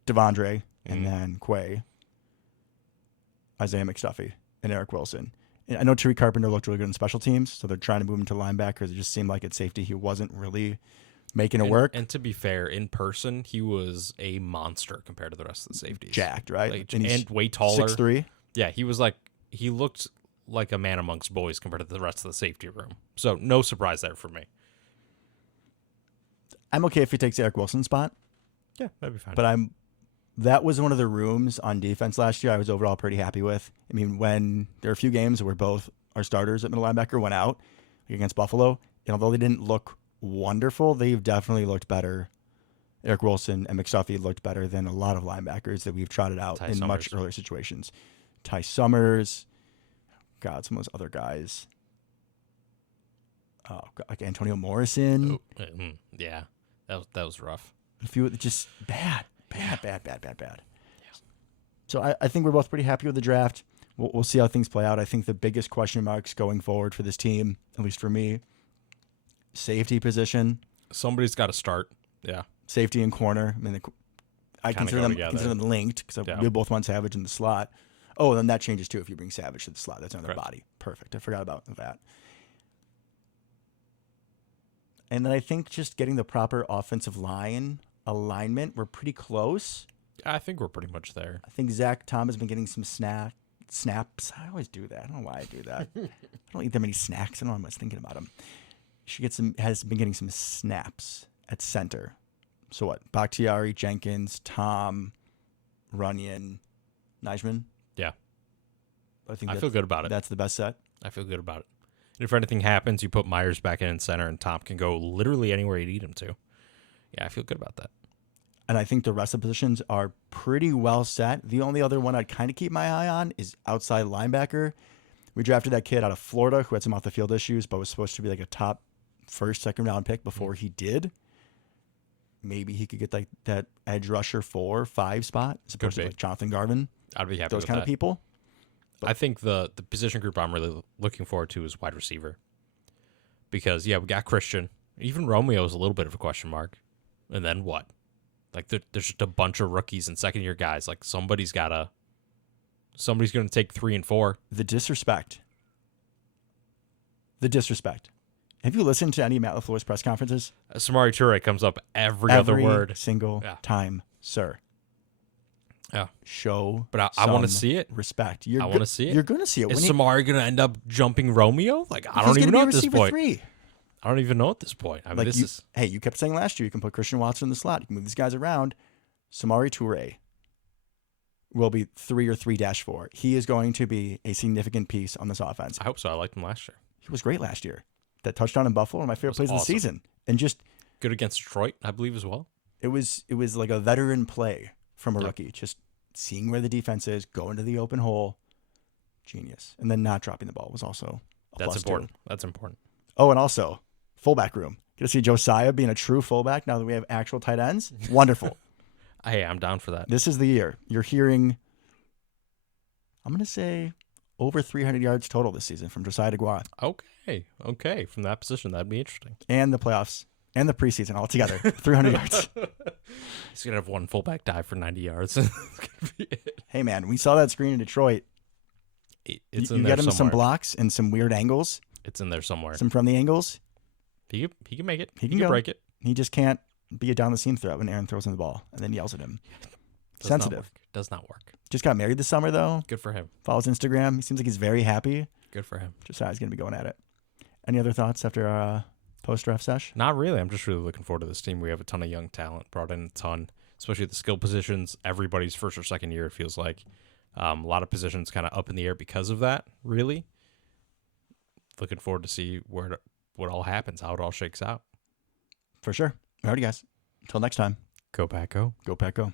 Devondre and then Quay, Isaiah McStuffy, and Eric Wilson. And I know Tariq Carpenter looked really good in special teams, so they're trying to move him to linebackers. It just seemed like at safety he wasn't really making it work. And to be fair, in person, he was a monster compared to the rest of the safeties. Jacked, right? And way taller. 6'3". Yeah, he looked like a man amongst boys compared to the rest of the safety room. So no surprise there for me. I'm okay if he takes Eric Wilson's spot. Yeah, that'd be fine. But that was one of the rooms on defense last year I was overall pretty happy with. I mean, when there were a few games where both our starters at middle linebacker went out against Buffalo, and although they didn't look wonderful, they've definitely looked better. Eric Wilson and McStuffy looked better than a lot of linebackers that we've trotted out in much earlier situations. Ty Summers, God, some of those other guys. Oh, God, like Antonio Morrison. Yeah, that was rough. A few just bad. So I think we're both pretty happy with the draft. We'll see how things play out. I think the biggest question marks going forward for this team, at least for me, safety position, Somebody's got to start. Yeah. safety and corner. I mean, I Kinda consider go them, together. consider them linked because Yeah. we both want Savage in the slot. Oh, then that changes too if you bring Savage to the slot. That's another Correct. body. Perfect. I forgot about that. And then I think just getting the proper offensive line alignment, we're pretty close. I think we're pretty much there. I think Zach Tom has been getting some snaps. I always do that. I don't know why I do that. I don't eat that many snacks. I don't know. I was thinking about him. Has been getting some snaps at center. So what? Bakhtiari, Jenkins, Tom, Runyon, Nijman. Yeah. I think I that's, feel good about it. that's the best set. I feel good about it. And if anything happens, you put Myers back in center and Tom can go literally anywhere you need him to. Yeah, I feel good about that. And I think the rest of the positions are pretty well set. The only other one I'd kind of keep my eye on is outside linebacker. We drafted that kid out of Florida who had some off the field issues, but was supposed to be like a top first, second round pick before he did. Maybe he could get like that edge rusher 4-5 spot as opposed to be. like Jonathan Garvin, I'd be happy those with kind that. of people. I think the position group I'm really looking forward to is wide receiver. Because, yeah, we got Christian. Even Romeo is a little bit of a question mark. And then what? Like, there's just a bunch of rookies and second-year guys. Like, somebody's going to take 3 and 4. The disrespect. Have you listened to any Matt LaFleur's press conferences? Samari Toure comes up every other word. Single Yeah. time, sir. Yeah. Show. But I want to some see it. respect. I wanna see it. You're going to see it. Is When Samari going to end up jumping Romeo? Like, I he's don't even gonna know be at this receiver point. 3. I don't even know at this point. I mean, Like this is you kept saying last year you can put Christian Watson in the slot. You can move these guys around. Samari Toure will be 3 or 3-4. He is going to be a significant piece on this offense. I hope so. I liked him last year. He was great last year. That touchdown in Buffalo, one of my favorite plays awesome. of the season. And just Good against Detroit, I believe, as well. it was like a veteran play from a Yep. rookie. Just seeing where the defense is, going to the open hole. Genius. And then not dropping the ball was also a That's plus important. too. That's important. Oh, and also fullback room. Get to see Josiah being a true fullback now that we have actual tight ends. Wonderful. Hey, I'm down for that. This is the year. You're hearing, I'm going to say, over 300 yards total this season from Josiah DeGuara. Okay. From that position, that'd be interesting. And the playoffs and the preseason all together. 300 yards. He's gonna have one fullback dive for 90 yards. It's gonna be it. Hey, man, we saw that screen in Detroit. It's you in there get him some somewhere. blocks and some weird angles, It's in there somewhere. some from the angles. He can make it. He He can can go. break it. He just can't be a down the seam threat when Aaron throws him the ball and then yells at him. Does not Sensitive. work. Does not work. Just got married this summer, though. Good for him. Follows Instagram. He seems like he's very happy. Good for him. Josiah's going to be going at it. Any other thoughts after our post-draft sesh? Not really. I'm just really looking forward to this team. We have a ton of young talent, brought in a ton, especially at the skill positions. Everybody's first or second year, it feels like. A lot of positions kind of up in the air because of that, really. Looking forward to see what all happens, how it all shakes out. For sure. Alrighty, guys. Until next time. Go Pack Go. Go Pack Go.